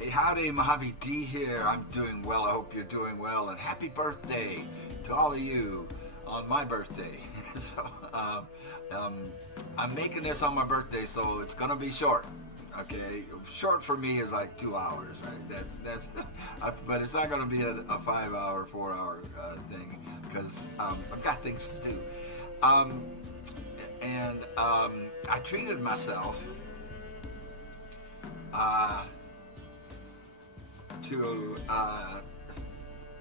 Hey, howdy, Mojave D here. I'm doing well. I hope you're doing well. And happy birthday to all of you on my birthday. so, I'm making this on my birthday, so it's gonna be short. Okay, short for me is like 2 hours, right? That's, but it's not gonna be a 5 hour, 4 hour thing because I've got things to do. I treated myself to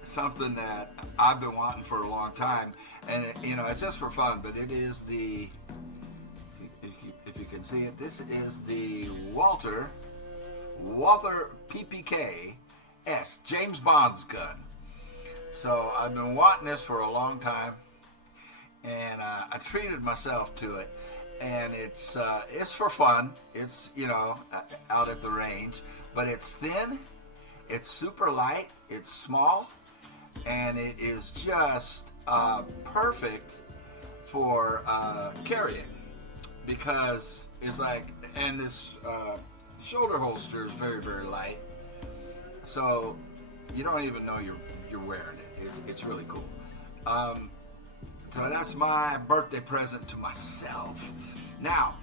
something that I've been wanting for a long time, and it's just for fun. But it is if you can see it, this is the Walther PPK S James Bond's gun. So I've been wanting this for a long time, and I treated myself to it. And it's for fun. It's out at the range, but it's thin. It's super light, it's small, and it is just perfect for carrying because it's like, and this shoulder holster is very, very light, so you don't even know you're wearing it. It's really cool. So that's my birthday present to myself. Now,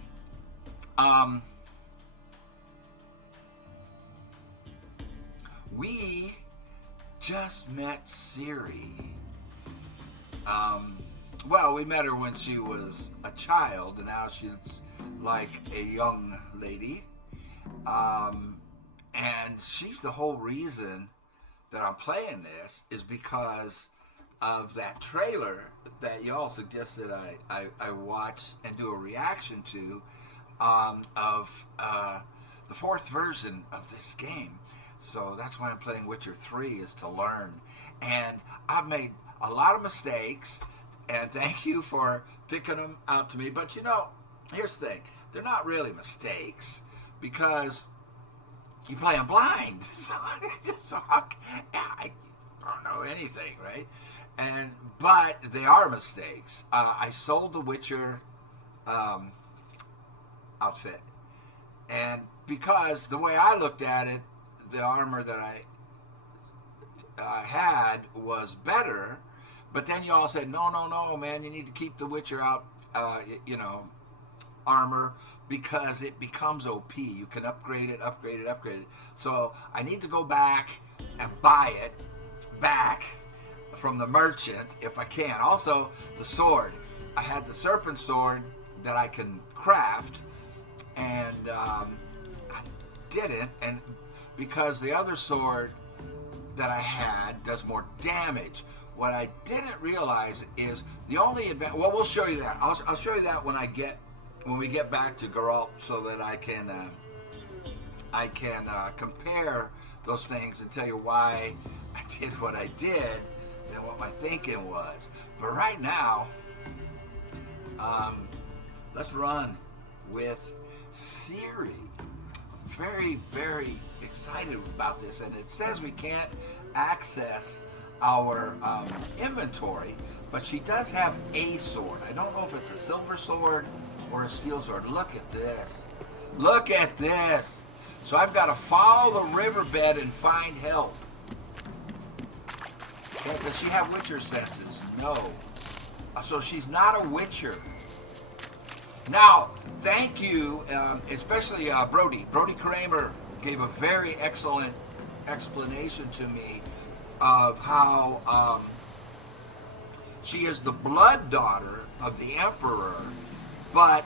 we just met Ciri. Well, we met her when she was a child, and now she's like a young lady. And she's the whole reason that I'm playing this is because of that trailer that y'all suggested I watch and do a reaction to of the fourth version of this game. So that's why I'm playing Witcher 3, is to learn. And I've made a lot of mistakes, and thank you for picking them out to me. But here's the thing. They're not really mistakes because you play them blind. So I don't know anything, right? But they are mistakes. I sold the Witcher outfit. And because the way I looked at it, the armor that I had was better, but then you all said, no, man, you need to keep the Witcher out, armor, because it becomes OP. You can upgrade it. So I need to go back and buy it back from the merchant if I can. Also, the sword. I had the serpent sword that I can craft, and I didn't, and because the other sword that I had does more damage. What I didn't realize is the only advantage. Well, we'll show you that. I'll show you that when we get back to Geralt, so that I can compare those things and tell you why I did what I did and what my thinking was. But right now, let's run with Ciri. Very, very excited about this, and it says we can't access our inventory, but she does have a sword. I don't know if it's a silver sword or a steel sword. Look at this. Look at this. So I've got to follow the riverbed and find help. Okay, does she have Witcher senses? No. So she's not a Witcher. Now, thank you, especially Brody. Brody Kramer gave a very excellent explanation to me of how she is the blood daughter of the Emperor, but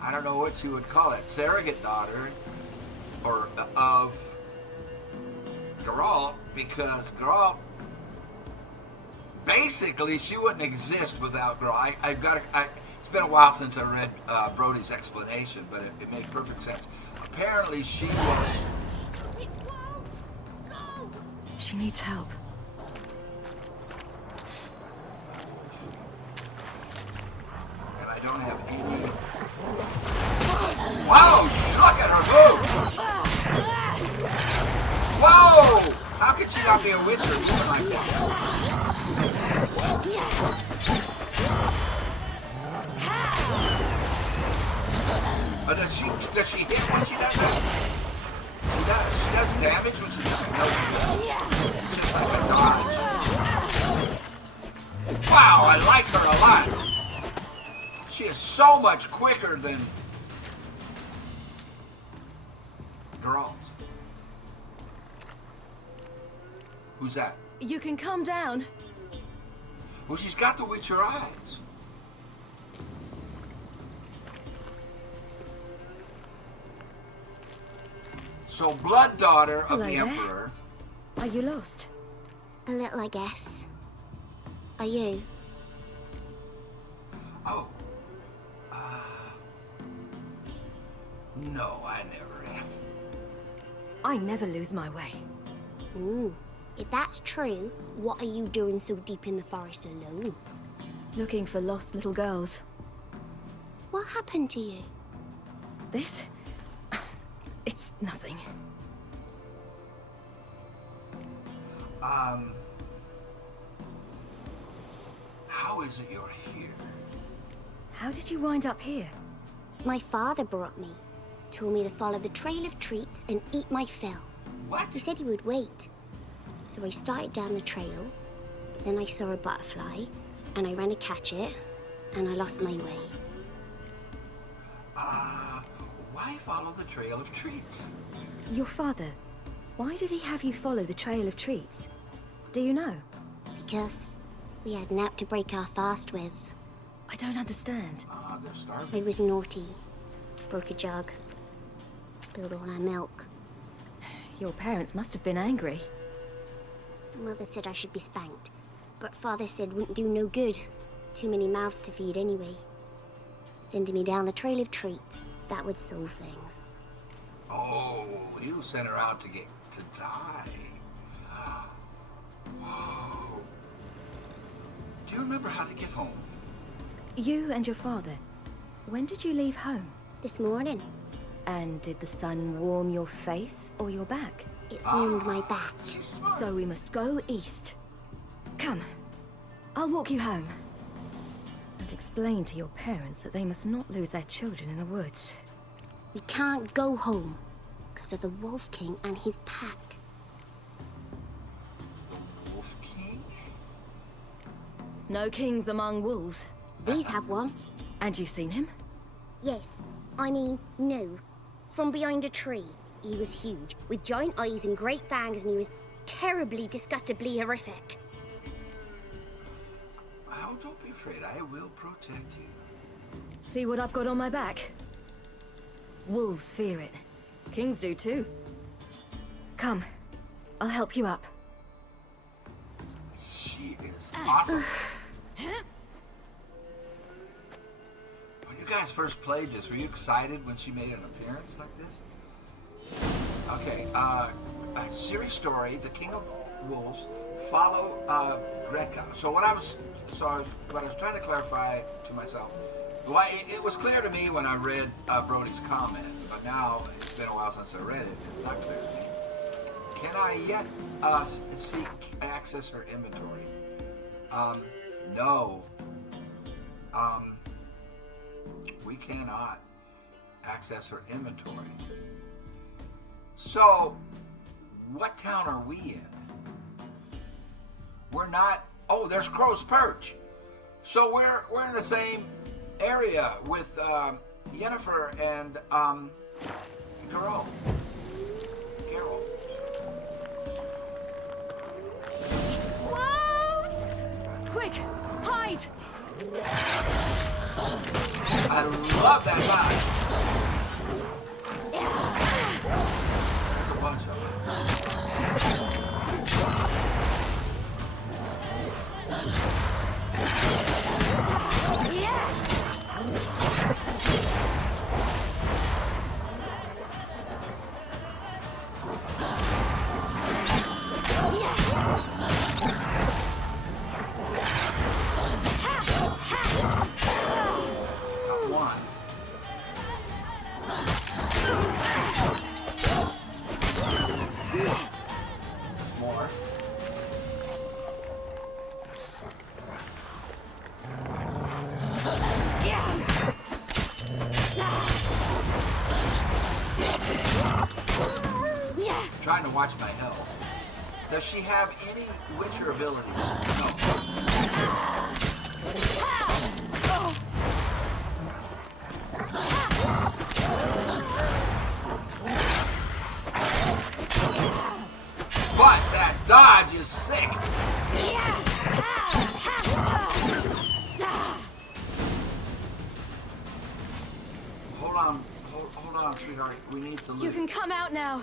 I don't know what you would call it, surrogate daughter or of Geralt, because Geralt, basically, she wouldn't exist without Geralt. It's been a while since I read Brody's explanation, but it made perfect sense. Apparently, she was... She needs help. And I don't have any... Wow! Look at her move! Whoa! How could she not be a witcher moving like that? But does she hit when she does that? She damage when she just knows just like a dodge. Wow, I like her a lot. She is so much quicker than Geralt. Who's that? You can calm down. Well, she's got the Witcher eyes. So, blood daughter of the Hello there. Emperor. Are you lost? A little, I guess. Are you? Oh. No, I never am. I never lose my way. Ooh. If that's true, what are you doing so deep in the forest alone? Looking for lost little girls. What happened to you? This? It's nothing. How is it you're here? How did you wind up here? My father brought me. Told me to follow the trail of treats and eat my fill. What? He said he would wait. So I started down the trail, but then I saw a butterfly, and I ran to catch it, and I lost my way. Why follow the trail of treats? Your father. Why did he have you follow the trail of treats? Do you know? Because we had an app to break our fast with. I don't understand. They're starving. I was naughty. Broke a jug. Spilled all our milk. Your parents must have been angry. Mother said I should be spanked, but Father said wouldn't do no good. Too many mouths to feed anyway. Sending me down the trail of treats, that would solve things. Oh, you sent her out to die. Whoa. Do you remember how to get home? You and your father. When did you leave home? This morning, And did the sun warm your face or your back? it warmed my back. She's smart. So we must go east. Come, I'll walk you home. And explain to your parents that they must not lose their children in the woods. We can't go home because of the Wolf King and his pack. The Wolf King? No kings among wolves. These have one. And you've seen him? Yes, I mean, no. From behind a tree. He was huge, with giant eyes and great fangs, and he was terribly, disgustingly horrific. Oh, don't be afraid. I will protect you. See what I've got on my back? Wolves fear it. Kings do too. Come, I'll help you up. She is awesome. When you guys first played this, were you excited when she made an appearance like this? Okay, Ciri's story, the King of Wolves, follow Greta. So what I was trying to clarify to myself, it was clear to me when I read Brody's comment, but now it's been a while since I read it. It's not clear to me. Can I yet access her inventory? No. We cannot access her inventory. So, what town are we in? We're not. Oh, there's Crow's Perch. So we're in the same area with Yennefer and Geralt. Wolves! Quick, hide! I love that line. There's a bunch of them. trying to watch my health. Does she have any Witcher abilities? No. But that dodge is sick. Hold on, sweetheart. We need to leave. You can come out now.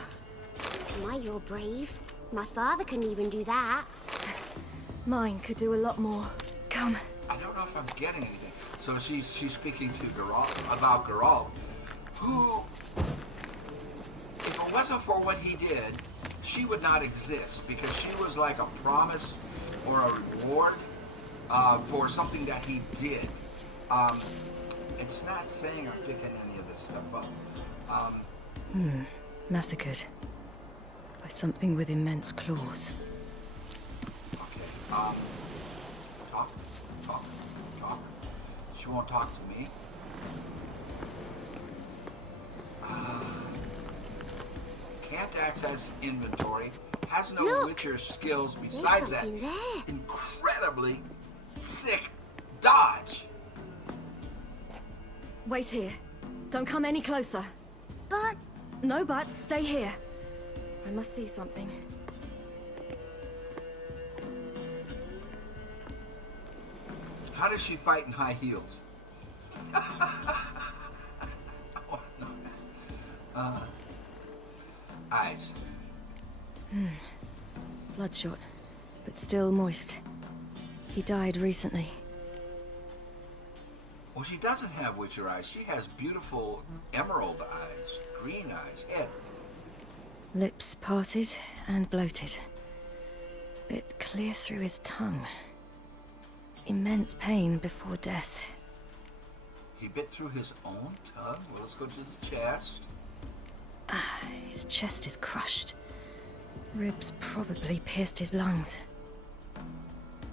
My, you're brave. My father couldn't even do that. Mine could do a lot more. Come. I don't know if I'm getting anything. So she's speaking to Geralt about Geralt, who, if it wasn't for what he did, she would not exist, because she was like a promise or a reward for something that he did. It's not saying or picking any of this stuff up. Massacred. By something with immense claws. Okay. Talk. She won't talk to me. Can't access inventory. Has no Look! Witcher skills besides that something there. incredibly sick dodge. Wait here. Don't come any closer. But No buts. Stay here. I must see something. How does she fight in high heels? Oh, no. Eyes. Bloodshot, but still moist. He died recently. Well, she doesn't have Witcher eyes. She has beautiful emerald eyes, green eyes, head. Lips parted and bloated. Bit clear through his tongue. Immense pain before death. He bit through his own tongue. Well, let's go to the chest. His chest is crushed. Ribs probably pierced his lungs.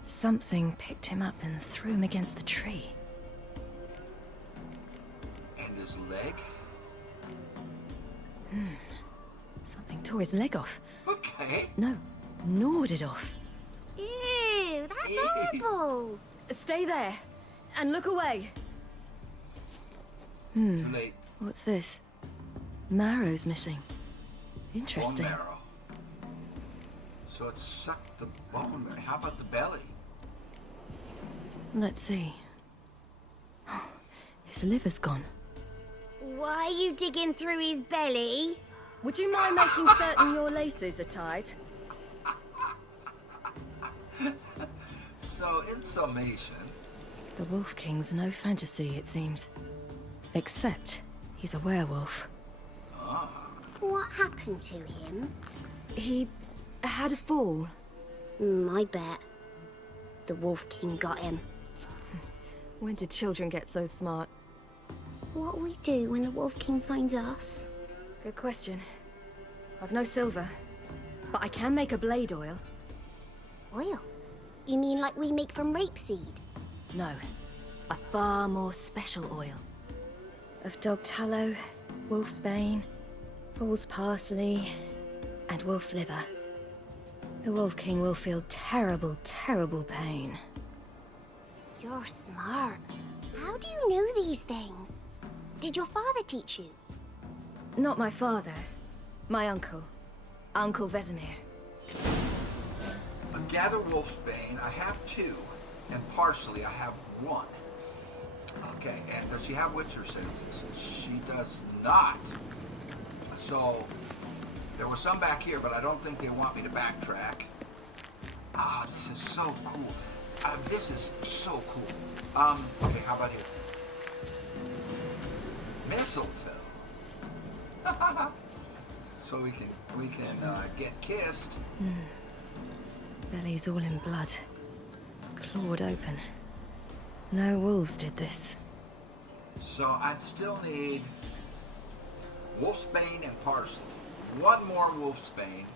Something picked him up and threw him against the tree. And his leg? Something tore his leg off. Okay. No, gnawed it off. ew, that's Ew. horrible. Stay there, and look away. Too late. What's this? Marrow's missing. Bone Interesting. marrow. So it sucked the bone marrow. How about the belly? Let's see. His liver's gone. Why are you digging through his belly? Would you mind making certain your laces are tied? So, in summation, The Wolf King's no fantasy, it seems. Except he's a werewolf. What happened to him? He had a fall. I bet. The Wolf King got him. When did children get so smart? What'll we do when the Wolf King finds us? Good question. I've no silver, but I can make a blade oil. Oil? You mean like we make from rapeseed? No, a far more special oil. Of dog tallow, wolf's bane, fool's parsley, and wolf's liver. The Wolf King will feel terrible, terrible pain. You're smart. How do you know these things? Did your father teach you? Not my father, my uncle. Uncle Vesemir. a gather wolfsbane, I have 2, and parsley, I have 1. Okay, and does she have Witcher senses? She does not. So, there were some back here, but I don't think they want me to backtrack. Ah, this is so cool. This is so cool. Okay, how about here? Mistletoe. So we can get kissed. Belly's all in blood. Clawed open. No wolves did this. So I'd still need wolfsbane and parsley. 1 more wolfsbane.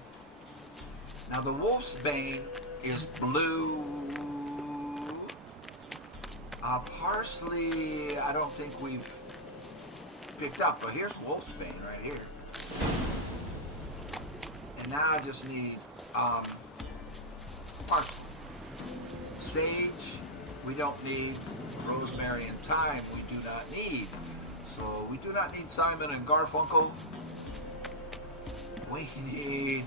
Now the wolfsbane is blue. Parsley, I don't think we've picked up, but here's wolfsbane right here. now I just need parsley. Sage, we don't need. Rosemary and thyme, we do not need. So we do not need Simon and Garfunkel. We need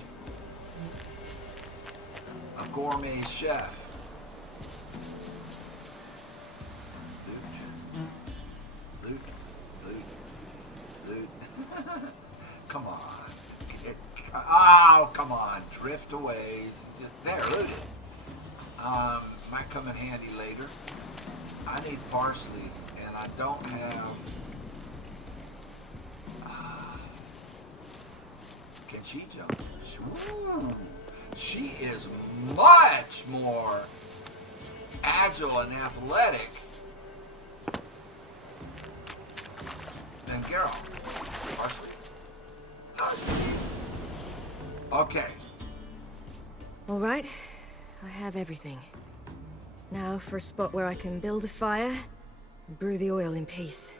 a gourmet chef. Loot. Come on. Oh, come on. Drift away. There, loot it. Might come in handy later. I need parsley, and I don't have. Can she jump? Ooh, she is much more agile and athletic than Geralt. Parsley. Okay. All right, I have everything. Now for a spot where I can build a fire and brew the oil in peace.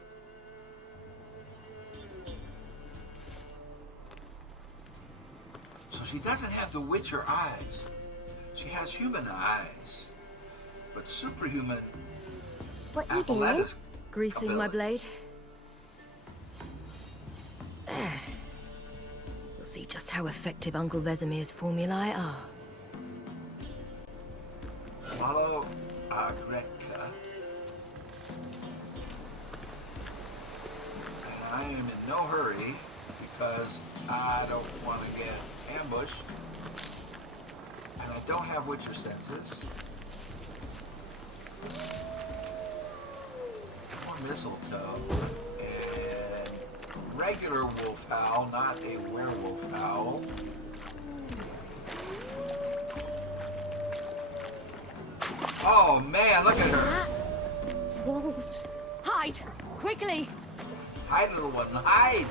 So she doesn't have the Witcher eyes. She has human eyes, but superhuman What you doing? athletics. Greasing my blade. There. We'll see just how effective Uncle Vesemir's formulae are. Follow Gretka. And I am in no hurry because I don't want to get ambushed. And I don't have Witcher senses. More mistletoe. And regular wolf howl, not a werewolf howl. Oh man, look at her. Wolves. Hide! Quickly! Hide, little one, hide.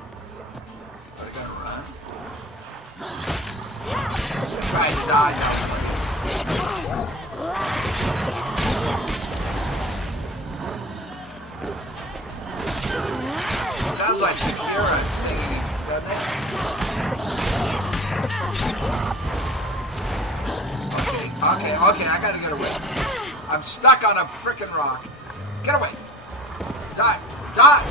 I gotta run. Try to dodge out. Sounds like Shakira singing, doesn't it? Okay, I gotta get away. I'm stuck on a frickin' rock. Get away. Dodge. Dodge.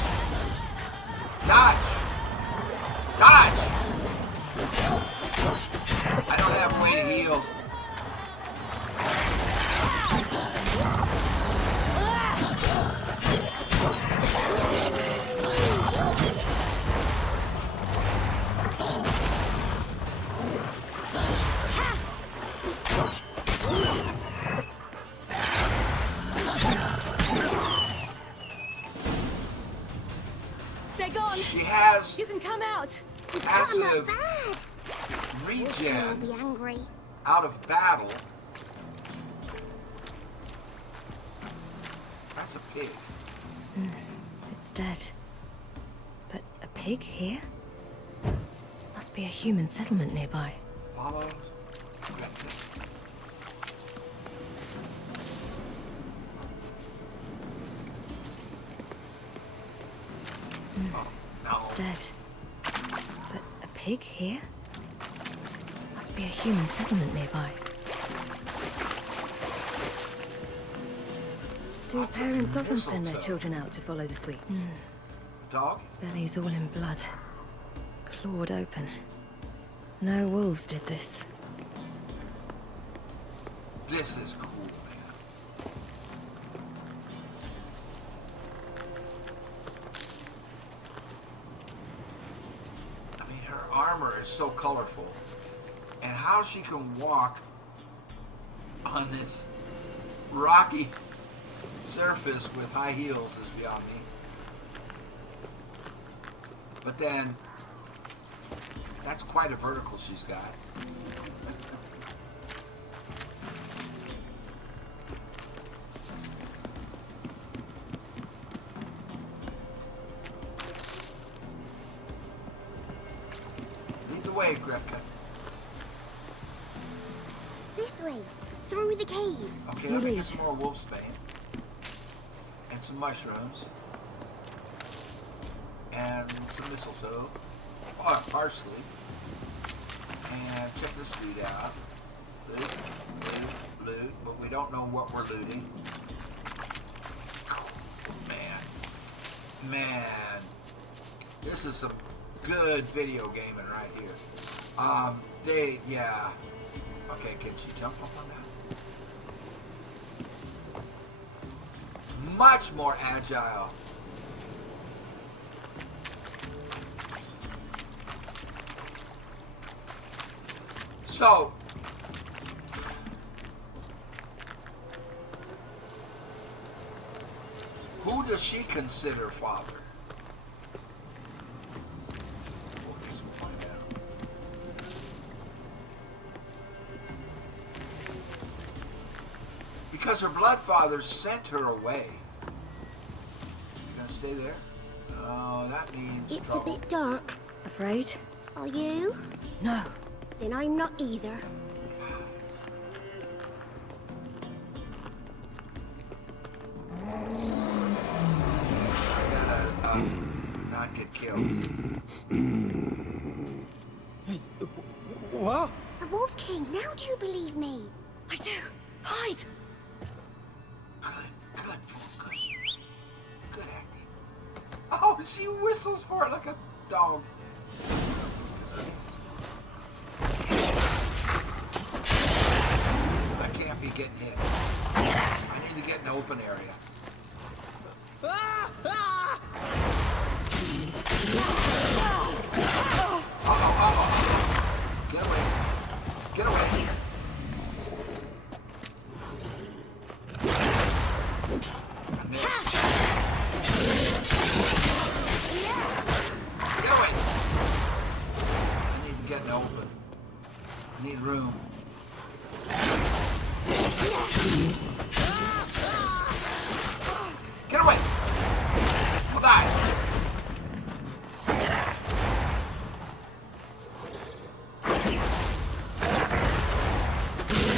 I don't have a way to heal. They're gone! She has You can come out! I'm not passive bad. I'll regen be angry. out of battle. That's a pig. It's dead. But a pig here? Must be a human settlement nearby. Follow. Oh, no. It's dead. But a pig here? Must be a human settlement nearby. Do parents often send their children out to follow the sweets? Dog? Bellies all in blood. Clawed open. No wolves did this. This is cool, man. I mean, her armor is so colorful. And how she can walk on this rocky surface with high heels is beyond me. But then, that's quite a vertical she's got. Lead the way, Gretka. This way. Through the cave. Okay, You let me lead. get some more wolfsbane. and some mushrooms, and some mistletoe, or parsley, and check this dude out. Loot, loot, loot, but we don't know what we're looting. Man, this is some good video gaming right here. Yeah. Okay, can she jump up on that? Much more agile. So, who does she consider father? We'll find out. Because her blood father sent her away. You gonna stay there? Oh, that means It's trouble. a bit dark. Afraid? Are you? No. Then I'm not either. I gotta not get killed. What? The Wolf King, now do you believe me? I do. Hide. Good acting. Oh, she whistles for it like a dog. I can't be getting hit. I need to get in the open area. Get away. Get away. I missed. Get away. I need to get in the open. I need room. Get away. I'll die.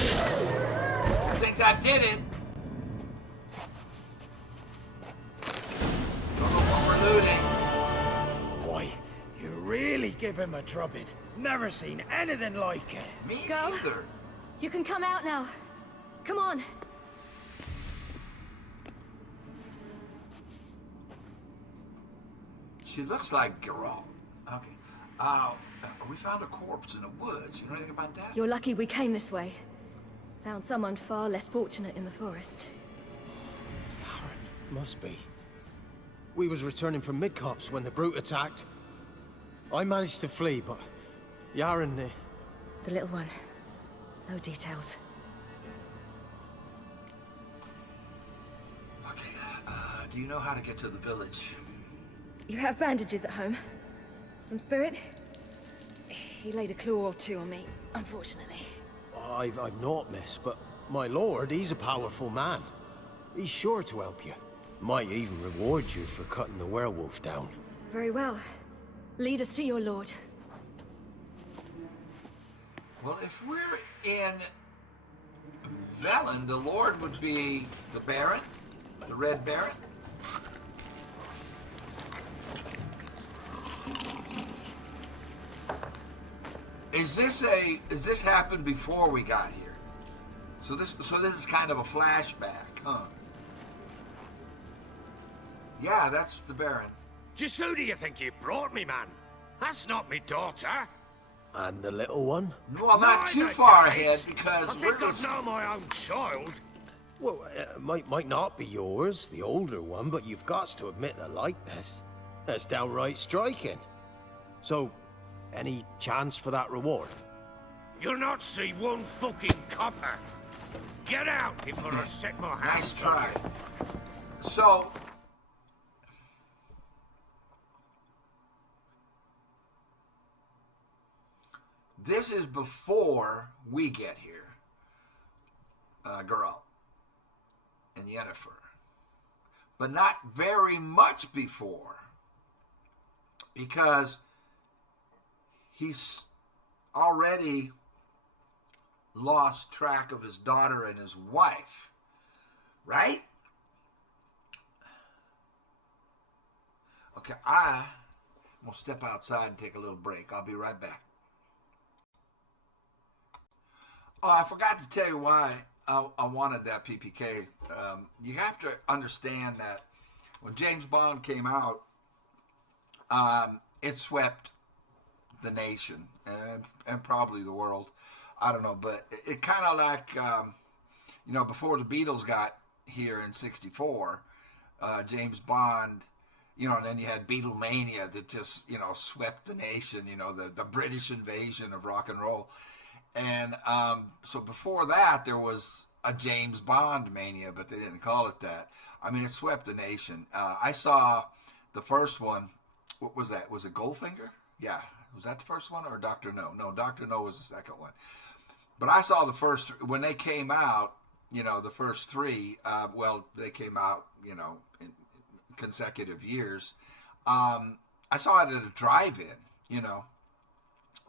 I think that did it. Don't know what we're looting. Boy, you really give him a drubbing. Never seen anything like it. Me Go. either. You can come out now. Come on. She looks like Geralt. Okay. We found a corpse in the woods. You know anything about that? You're lucky we came this way. Found someone far less fortunate in the forest. Must be. We was returning from Midcops when the brute attacked. I managed to flee, but Yaren, The little one. No details. Okay. Do you know how to get to the village? You have bandages at home? Some spirit? He laid a claw or two on me, unfortunately. I've not, miss, but my lord, he's a powerful man. He's sure to help you. Might even reward you for cutting the werewolf down. Very well. Lead us to your lord. Well, if we're in Velen, the Lord would be the Baron, the Red Baron. Is this happened before we got here? So this is kind of a flashback, huh? Yeah, that's the Baron. Just who do you think you brought me, man? That's not me daughter. And the little one? Well, not too Neither far days. ahead because I think I'd know my own child. Well, might not be yours, the older one, but you've got to admit the likeness. That's downright striking. So, any chance for that reward? You'll not see one fucking copper. Get out before I set my hands Nice on try. you. So, this is before we get here. Geralt and Yennefer. But not very much before. Because he's already lost track of his daughter and his wife. Right? I'm going to step outside and take a little break. I'll be right back. Oh, I forgot to tell you why I wanted that PPK. You have to understand that when James Bond came out, it swept the nation and probably the world. I don't know, but it kind of like, before the Beatles got here in '64, James Bond, and then you had Beatlemania that just, swept the nation, the British invasion of rock and roll. And so before that, there was a James Bond mania, but they didn't call it that. I mean, it swept the nation. I saw the first one. What was that? Was it Goldfinger? Yeah. Was that the first one or Dr. No? No, Dr. No was the second one. But I saw the first, when they came out, the first three, they came out, in consecutive years. I saw it at a drive-in,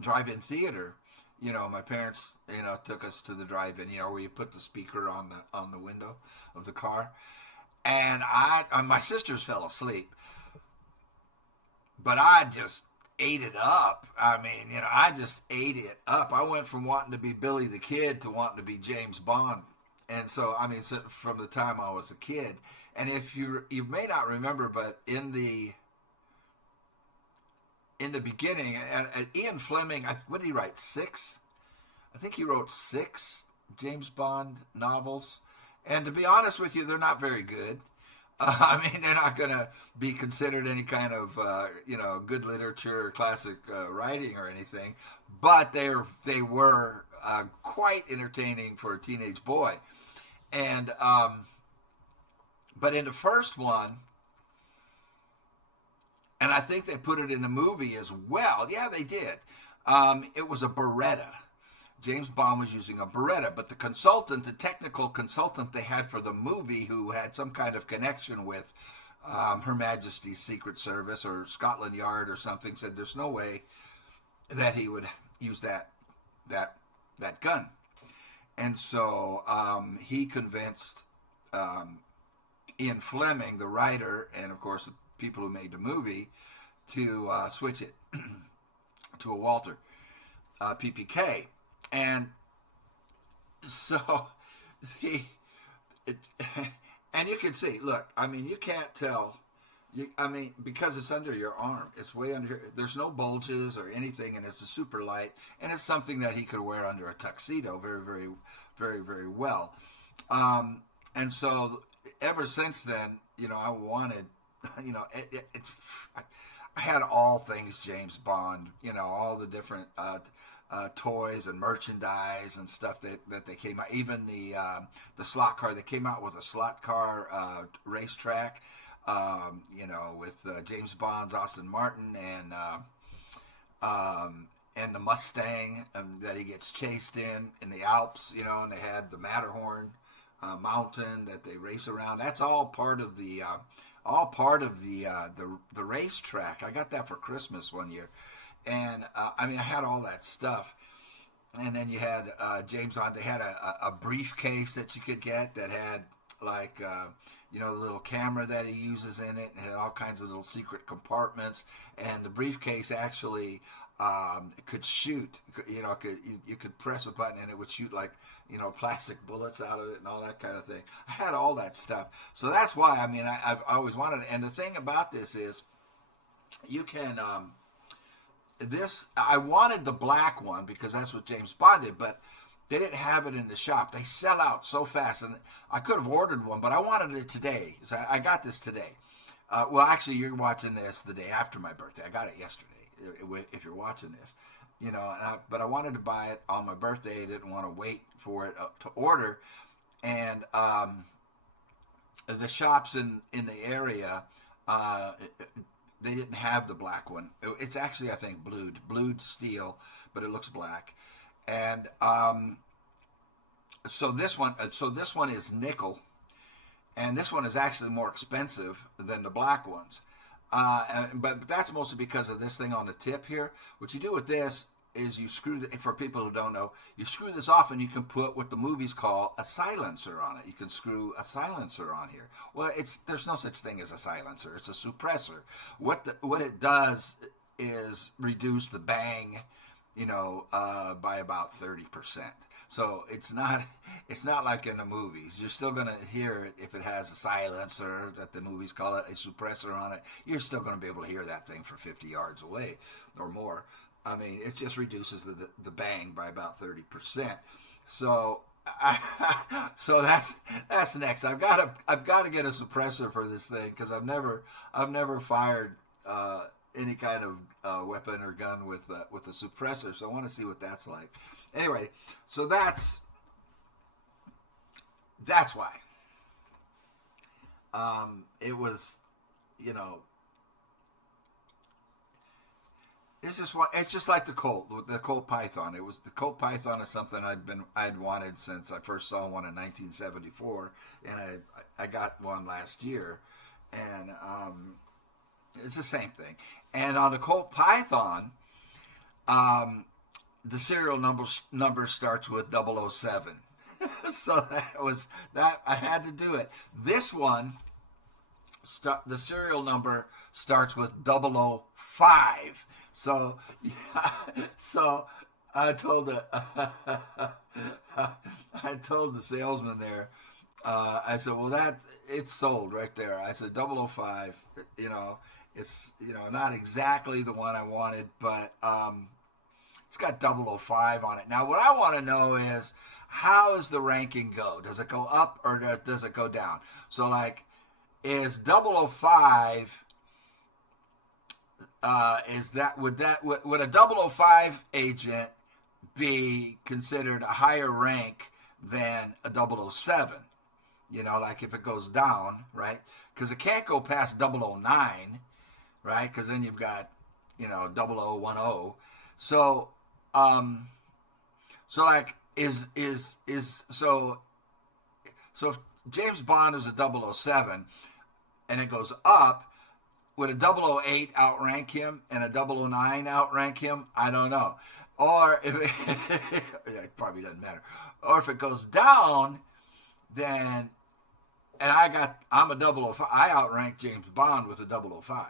drive-in theater. My parents, took us to the drive-in, where you put the speaker on the window of the car. And my sisters fell asleep. But I just ate it up. I mean, I just ate it up. I went from wanting to be Billy the Kid to wanting to be James Bond. And so, from the time I was a kid. And if you may not remember, but in the beginning, and Ian Fleming, what did he write? 6? I think he wrote 6 James Bond novels. And to be honest with you, they're not very good. They're not going to be considered any kind of, good literature or classic writing or anything. But they were quite entertaining for a teenage boy. And, but in the first one, and I think they put it in the movie as well. Yeah, they did. It was a Beretta. James Bond was using a Beretta, but the technical consultant they had for the movie, who had some kind of connection with Her Majesty's Secret Service or Scotland Yard or something, said there's no way that he would use that gun. And so he convinced Ian Fleming, the writer, and of course the people who made the movie, to switch it to a Walter PPK. And so and you can see, look, you can't tell, because it's under your arm. It's way under here. There's no bulges or anything, and it's a super light, and it's something that he could wear under a tuxedo very, very, very, very well. And so ever since then, I wanted, I had all things James Bond, all the different toys and merchandise and stuff that they came out. Even the slot car, they came out with a slot car racetrack, with James Bond's Aston Martin and the Mustang that he gets chased in the Alps, and they had the Matterhorn mountain that they race around. That's all part of the racetrack. I got that for Christmas one year. And, I had all that stuff. And then you had James Bond. They had a briefcase that you could get that had, like, the little camera that he uses in it, and had all kinds of little secret compartments. And the briefcase actually could shoot. You could press a button and it would shoot, like, plastic bullets out of it and all that kind of thing. I had all that stuff. So that's why, I've always wanted it. And the thing about this is you can... I wanted the black one because that's what James Bond did, but they didn't have it in the shop. They sell out so fast, and I could have ordered one, but I wanted it today. So I got this today. Actually, you're watching this the day after my birthday. I got it yesterday, if you're watching this. But I wanted to buy it on my birthday. I didn't want to wait for it to order. And the shops in the area... they didn't have the black one. It's actually, I think, blued steel, but it looks black. And so this one is nickel, and this one is actually more expensive than the black ones. But that's mostly because of this thing on the tip here. What you do with this, is you screw for people who don't know, you screw this off and you can put what the movies call a silencer on it. You can screw a silencer on here. Well, there's no such thing as a silencer. It's a suppressor. What it does is reduce the bang, by about 30%. So it's not like in the movies. You're still gonna hear it if it has a silencer, that the movies call it, a suppressor on it. You're still gonna be able to hear that thing for 50 yards away or more. I mean, it just reduces the bang by about 30%. So so that's next. I've got to get a suppressor for this thing because I've never fired any kind of weapon or gun with a suppressor. So I want to see what that's like. Anyway, so that's why. It was, it's just like the Colt Python. The Colt Python is something I'd wanted since I first saw one in 1974, and I got one last year, and it's the same thing. And on the Colt Python, the serial number starts with 007. So that I had to do it. This one, the serial number starts with 005. So I told the salesman there. I said, well, it's sold right there. I said 005. It's not exactly the one I wanted, but it's got 005 on it. Now, what I want to know is, how does the ranking go? Does it go up or does it go down? So, like, is 005? Would a 005 agent be considered a higher rank than a 007? Like if it goes down, right? Because it can't go past 009, right? Because then you've got 0010. So like so if James Bond is a 007 and it goes up, would a 008 outrank him and a 009 outrank him? I don't know. Or if it probably doesn't matter. Or if it goes down, then I'm a 005. I outrank James Bond with a 005.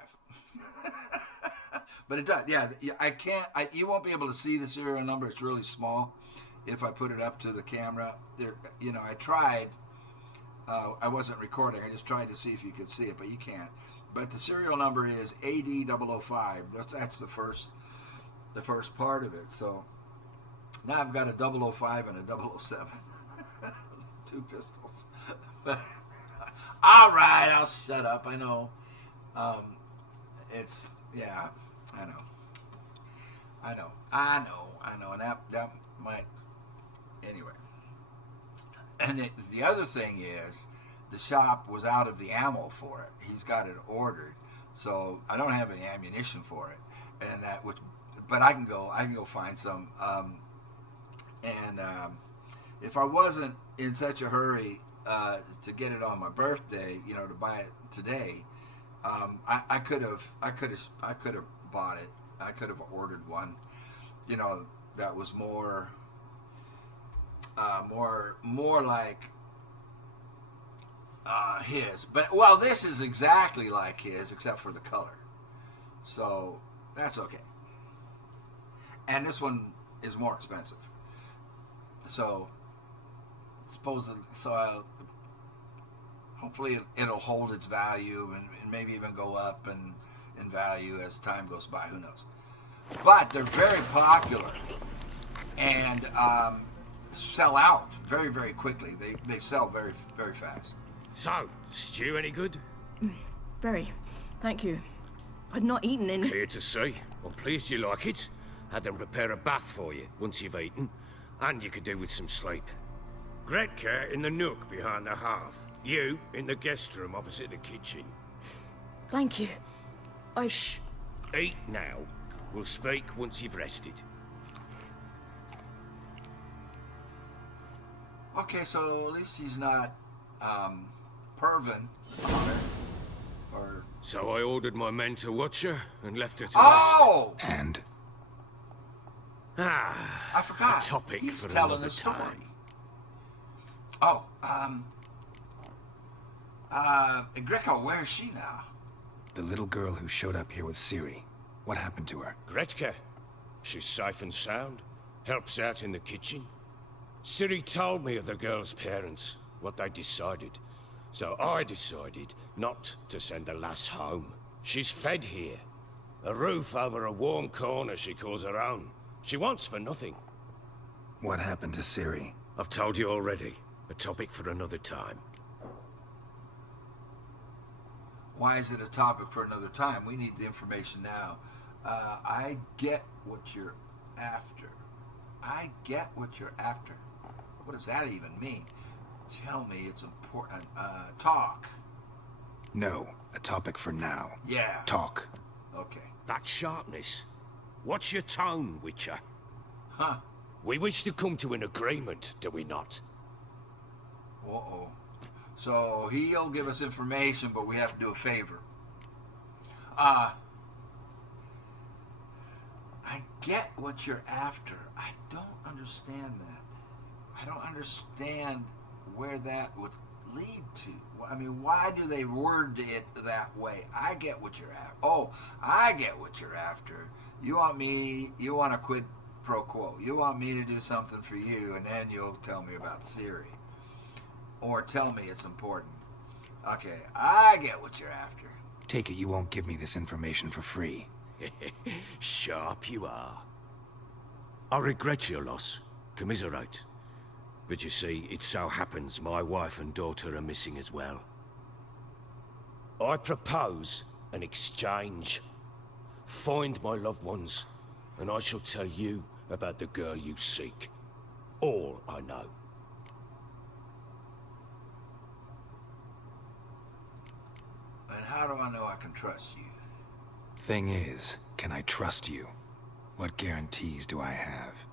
But it does. Yeah, you won't be able to see the serial number. It's really small. If I put it up to the camera, I tried. I wasn't recording. I just tried to see if you could see it, but you can't. But the serial number is AD005. That's the first part of it. So now I've got a 005 and a 007. Two pistols. All right, I'll shut up. I know. I know. And that might. Anyway. And the other thing is, the shop was out of the ammo for it. He's got it ordered, so I don't have any ammunition for it, but I can go find some. If I wasn't in such a hurry to get it on my birthday, to buy it today, I could have bought it. I could have ordered one, that was more like his. But this is exactly like his except for the color, so that's okay. And this one is more expensive, so hopefully it'll hold its value and maybe even go up in value as time goes by. Who knows? But they're very popular and sell out very, very quickly. They sell very, very fast. So, stew any good? Very. Thank you. I'd not eaten in... Clear to see. I'm pleased you like it. Had them prepare a bath for you once you've eaten. And you could do with some sleep. Gretka in the nook behind the hearth. You in the guest room opposite the kitchen. Thank you. Eat now. We'll speak once you've rested. Okay, so at least he's not perving on her. Or... So I ordered my men to watch her and left her to rest. And? I forgot. A topic He's for telling another a story. time. Oh, Greco, where is she now? The little girl who showed up here with Ciri. What happened to her? Gretka. She's safe and sound. Helps out in the kitchen. Ciri told me of the girl's parents, what they decided. So I decided not to send the lass home. She's fed here. A roof over a warm corner she calls her own. She wants for nothing. What happened to Ciri? I've told you already. A topic for another time. Why is it a topic for another time? We need the information now. I get what you're after. I get what you're after. What does that even mean? Tell me it's important. Talk. No, a topic for now. Yeah. Talk. Okay. That sharpness. What's your tone, Witcher? Huh. We wish to come to an agreement, do we not? Uh-oh. So he'll give us information, but we have to do a favor. I get what you're after. I don't understand that. I don't understand where that would lead to. I mean, why do they word it that way? I get what you're after. Oh, I get what you're after. You want a quid pro quo. You want me to do something for you, and then you'll tell me about Ciri. Or tell me it's important. Okay, I get what you're after. Take it you won't give me this information for free. Sharp you are. I regret your loss. Commiserate. But you see, it so happens my wife and daughter are missing as well. I propose an exchange. Find my loved ones, and I shall tell you about the girl you seek. All I know. And how do I know I can trust you? Thing is, can I trust you? What guarantees do I have?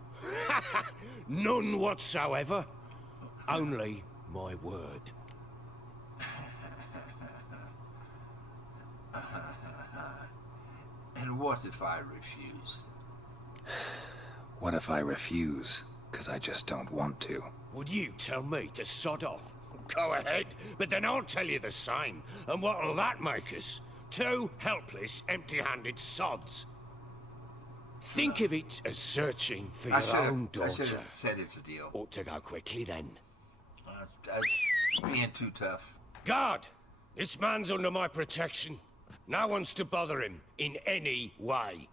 None whatsoever. Only my word. And what if I refuse? What if I refuse? 'Cause I just don't want to. Would you tell me to sod off? Go ahead, but then I'll tell you the same. And what'll that make us? Two helpless, empty-handed sods. Think of it as searching for your own I daughter. should have said it's a deal. Ought to go quickly then. Being too tough. Guard! This man's under my protection. No one's to bother him in any way.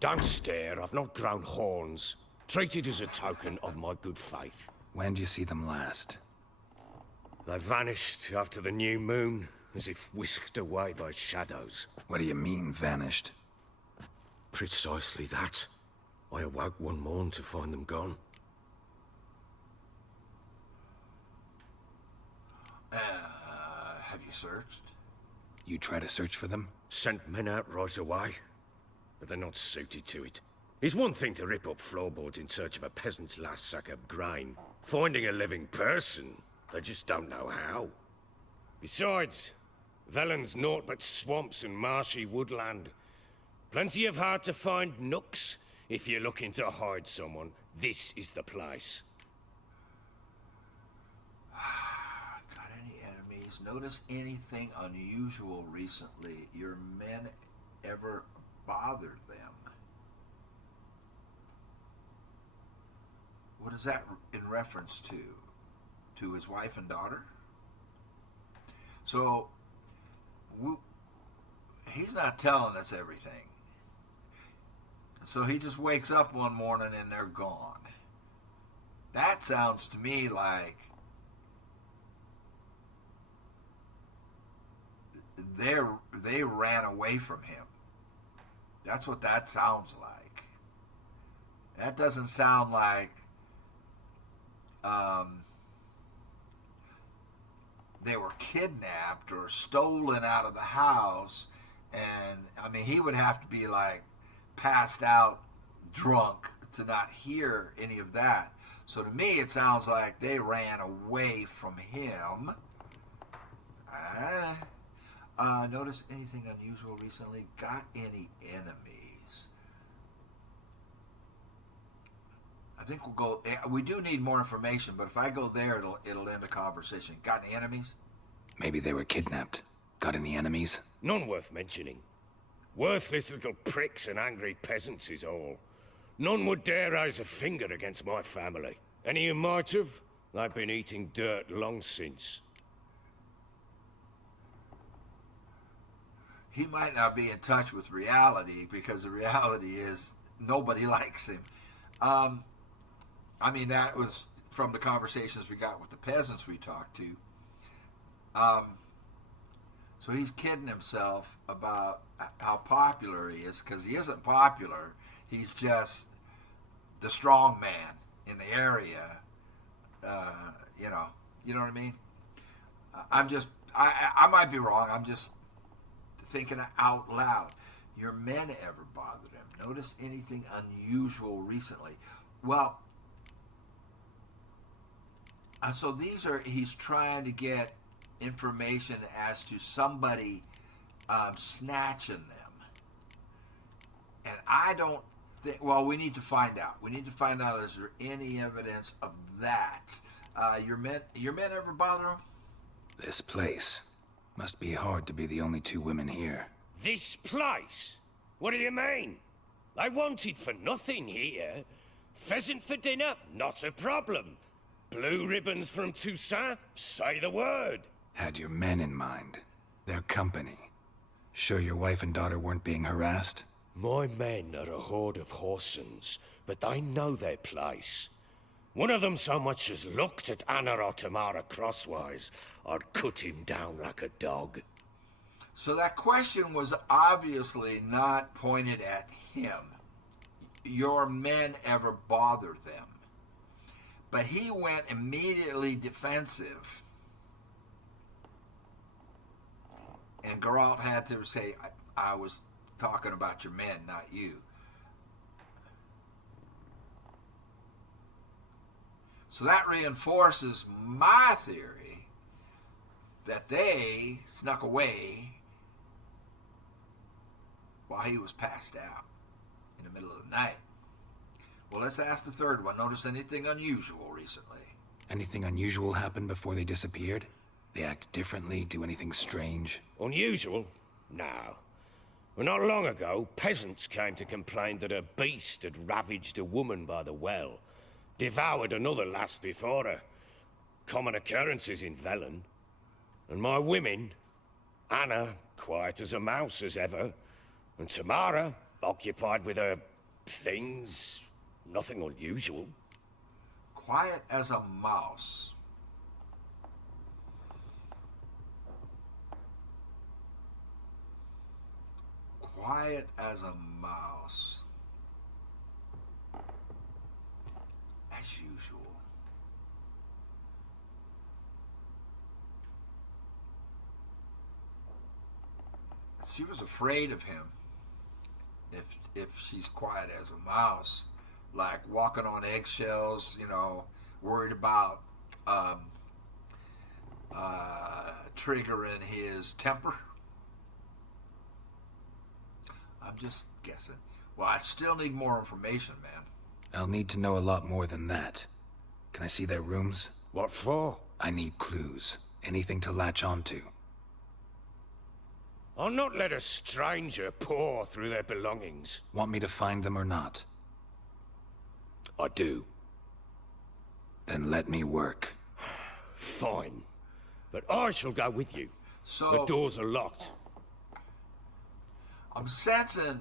Don't stare, I've not grown horns. Treat it as a token of my good faith. When do you see them last? They vanished after the new moon, as if whisked away by shadows. What do you mean, vanished? Precisely that. I awoke one morn to find them gone. Have you searched? You try to search for them? Sent men out right away, but they're not suited to it. It's one thing to rip up floorboards in search of a peasant's last sack of grain. Finding a living person, they just don't know how. Besides, Velen's naught but swamps and marshy woodland. Plenty of hard-to-find nooks. If you're looking to hide someone, this is the place. Got any enemies? Notice anything unusual recently? Your men ever bother them? What is that in reference to? To his wife and daughter? So, he's not telling us everything. So he just wakes up one morning and they're gone. That sounds to me like they ran away from him. That's what that sounds like. That doesn't sound like they were kidnapped or stolen out of the house. And I mean, he would have to be like passed out drunk to not hear any of that. So to me, it sounds like they ran away from him. Notice anything unusual recently? Got any enemies? I think we'll go. We do need more information, but if I go there, it'll end the conversation. Got any enemies? Maybe they were kidnapped. Got any enemies? None worth mentioning. Worthless little pricks and angry peasants is all. None would dare raise a finger against my family. Any who might have, they've been eating dirt long since. He might not be in touch with reality, because the reality is nobody likes him. I mean, that was from the conversations we got with the peasants we talked to. So he's kidding himself about how popular he is, because he isn't popular. He's just the strong man in the area. You know what I mean? I might be wrong. I'm just thinking out loud. Your men ever bothered him? Notice anything unusual recently? Well, so he's trying to get information as to somebody snatching them. And I don't think, well, we need to find out. We need to find out, is there any evidence of that? Your men ever bother him? This place. Must be hard to be the only two women here. This place? What do you mean? I wanted for nothing here. Pheasant for dinner? Not a problem. Blue ribbons from Toussaint? Say the word. Had your men in mind. Their company. Sure your wife and daughter weren't being harassed? My men are a horde of whoresons, but they know their place. One of them so much as looked at Anna or Tamara crosswise, I'd cut him down like a dog. So that question was obviously not pointed at him. Your men ever bothered them? But he went immediately defensive. And Geralt had to say, I was talking about your men, not you. So that reinforces my theory that they snuck away while he was passed out in the middle of the night. Well, let's ask the third one. Notice anything unusual recently? Anything unusual happened before they disappeared? They act differently, do anything strange? Unusual? No. Well, not long ago, peasants came to complain that a beast had ravaged a woman by the well. Devoured another lass before her. Common occurrences in Velen. And my women, Anna, quiet as a mouse as ever, and Tamara, occupied with her things, nothing unusual. Quiet as a mouse. Quiet as a mouse. As usual. She was afraid of him. If she's quiet as a mouse, like walking on eggshells, worried about triggering his temper. I'm just guessing. Well, I still need more information, man. I'll need to know a lot more than that. Can I see their rooms? What for? I need clues. Anything to latch onto. I'll not let a stranger pore through their belongings. Want me to find them or not? I do. Then let me work. Fine. But I shall go with you. So the doors are locked. I'm sensing.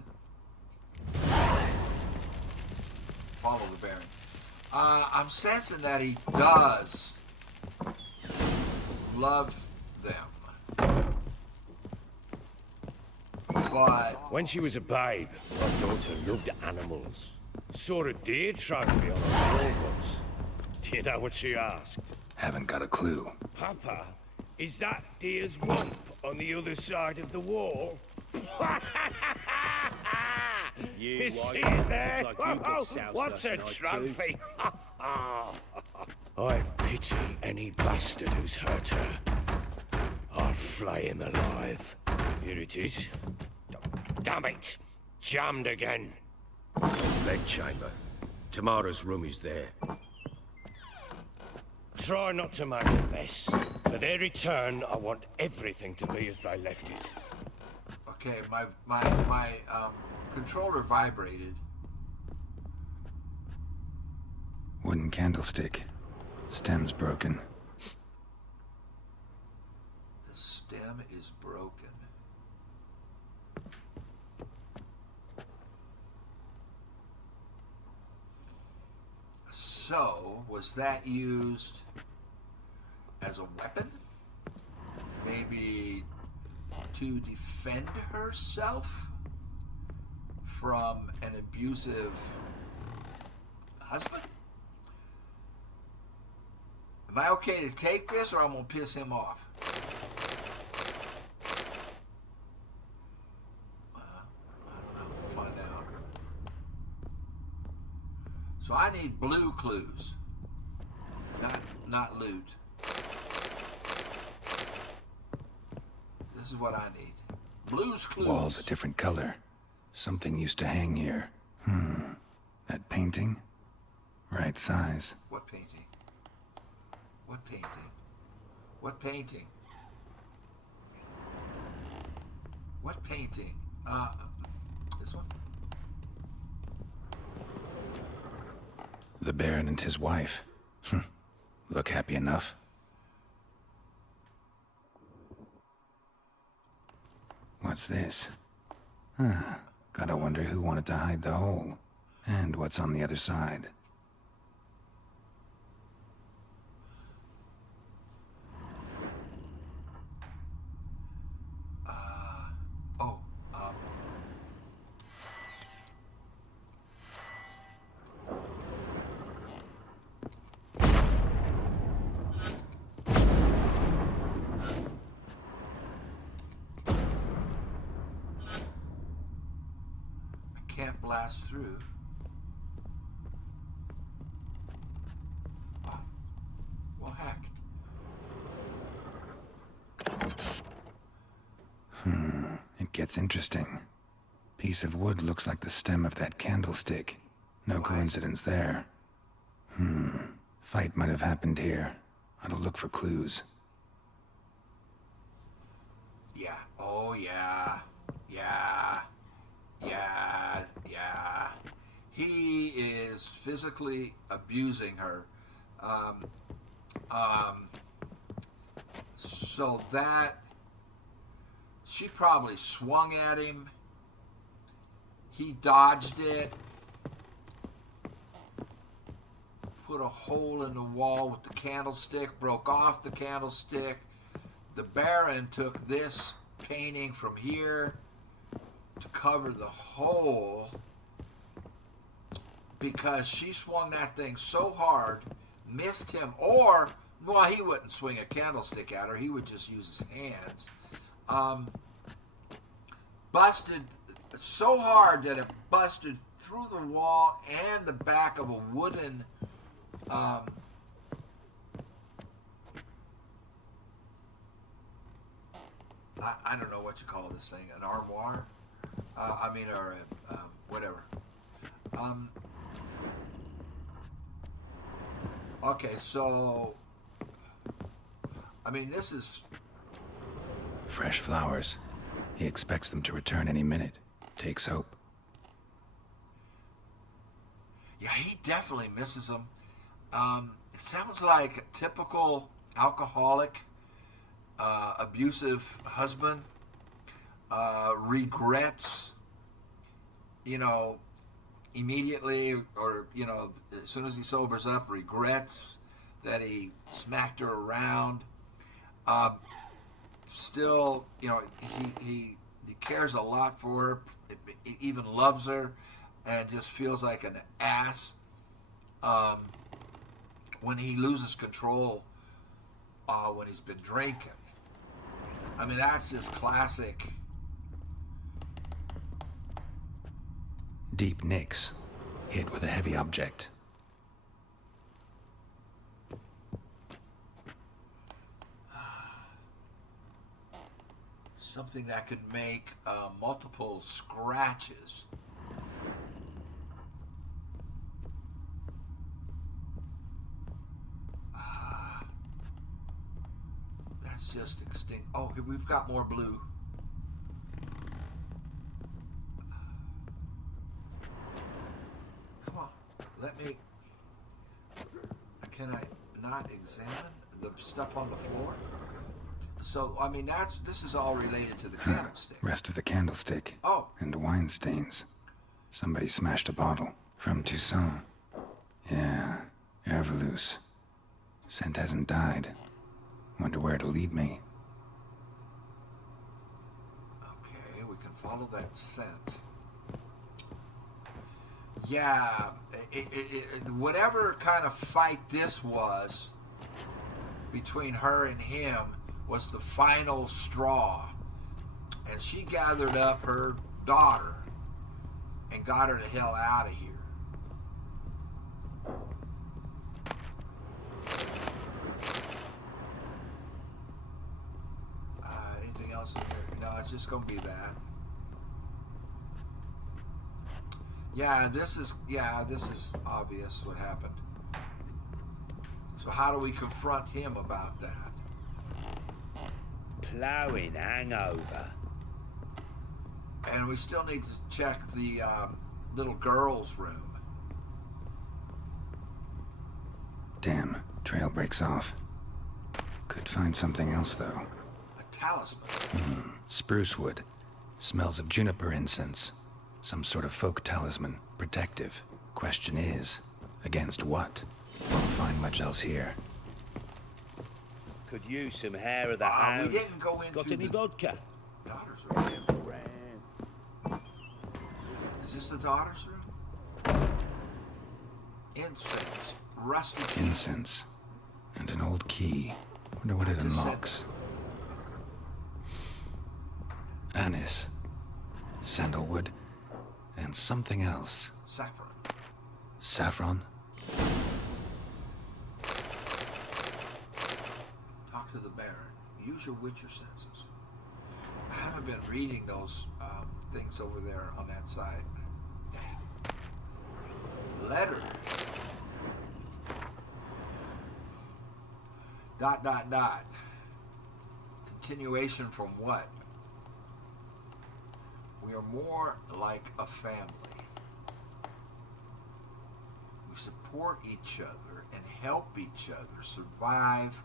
Follow the bearing. I'm sensing that he does love them. But when she was a babe, my daughter loved animals. Saw a deer trophy on her wall once. Do you know what she asked? Haven't got a clue. Papa, is that deer's rump on the other side of the wall? You see it there? What's a trophy? I pity any bastard who's hurt her. I'll flay him alive. Here it is. Damn it! Jammed again. Bed chamber. Tamara's room is there. Try not to make a mess. For their return, I want everything to be as they left it. Okay, my controller vibrated. Wooden candlestick. Stem's broken. The stem is broken. So, was that used as a weapon? Maybe to defend herself from an abusive husband? Am I okay to take this, or I'm gonna piss him off? We'll find out. So I need blue clues, not loot. This is what I need. Blue's clues. Wall's a different color. Something used to hang here. That painting? Right size. What painting? What painting? What painting? What painting? This one? The Baron and his wife. Look happy enough. What's this? Gotta wonder who wanted to hide the hole. And what's on the other side. Can't blast through. Oh. Well, heck. It gets interesting. Piece of wood looks like the stem of that candlestick. No coincidence there. Fight might have happened here. I'll look for clues. Yeah. Oh, yeah. Yeah. Yeah. Yeah. He is physically abusing her. So that she probably swung at him. He dodged it. Put a hole in the wall with the candlestick, broke off the candlestick. The Baron took this painting from here to cover the hole because she swung that thing so hard, missed him, or, well, he wouldn't swing a candlestick at her, he would just use his hands. Busted so hard that it busted through the wall and the back of a wooden I don't know what you call this thing, an armoire? Or whatever. Okay, so, this is... Fresh flowers. He expects them to return any minute. Takes hope. Yeah, he definitely misses them. It sounds like a typical alcoholic, abusive husband. Regrets, immediately, or, as soon as he sobers up, regrets that he smacked her around. Still, he cares a lot for her, even loves her, and just feels like an ass when he loses control when he's been drinking. That's just classic. Deep nicks. Hit with a heavy object. Something that could make multiple scratches. It's just extinct. Oh, here we've got more blue. Come on, let me. Can I not examine the stuff on the floor? So, I mean, this is all related to the candlestick. Rest of the candlestick. Oh. And wine stains. Somebody smashed a bottle. From Toussaint. Yeah, Herveloos. Scent hasn't died. Wonder where it'll lead me. Okay, we can follow that scent. Yeah, whatever kind of fight this was between her and him was the final straw. And she gathered up her daughter and got her the hell out of here. Anything else in here? No, it's just going to be that. Yeah, this is obvious what happened. So how do we confront him about that? Plowing hangover. And we still need to check the little girl's room. Damn, trail breaks off. Could find something else, though. A talisman. Spruce wood. Smells of juniper incense. Some sort of folk talisman. Protective. Question is, against what? Won't find much else here. Could use some hair of the hound. We didn't go into Got any vodka? Daughter's room. Is this the daughter's room? Incense. Rusty key. Incense. And an old key. Wonder what it unlocks. Anise. Sandalwood. And something else. Saffron. Saffron? Talk to the Baron. Use your Witcher senses. I haven't been reading those things over there on that side. Dang. Letter. ... Continuation from what? We are more like a family. We support each other and help each other survive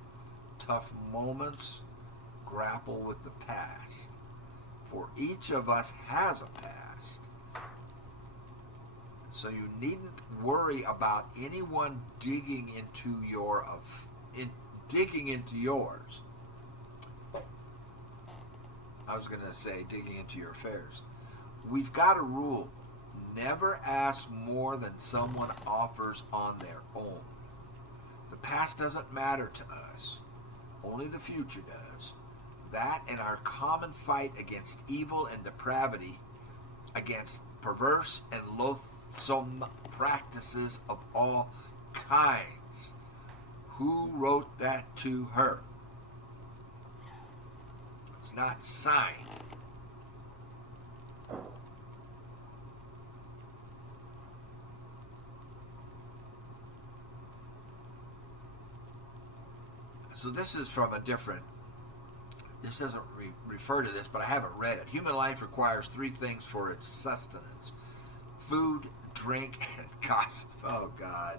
tough moments, grapple with the past. For each of us has a past. So you needn't worry about anyone digging into yours. I was going to say digging into your affairs. We've got a rule. Never ask more than someone offers on their own. The past doesn't matter to us. Only the future does. That and our common fight against evil and depravity, against perverse and loathsome practices of all kinds. Who wrote that to her? It's not signed. So this is from a different, this doesn't refer to this, but I haven't read it. Human life requires three things for its sustenance: food, drink, and gossip. Oh, God.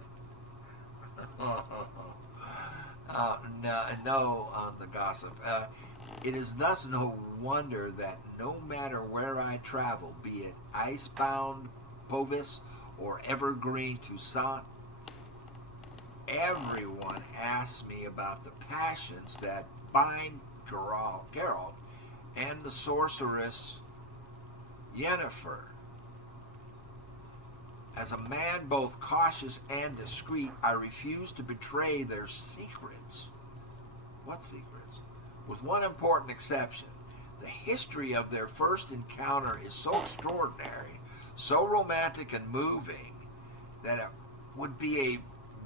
No on the gossip. It is thus no wonder that no matter where I travel, be it icebound Bovis or evergreen Toussaint, everyone asks me about the passions that bind Geralt and the sorceress Yennefer. As a man both cautious and discreet, I refuse to betray their secrets. What secrets? With one important exception. The history of their first encounter is so extraordinary, so romantic and moving, that it would be a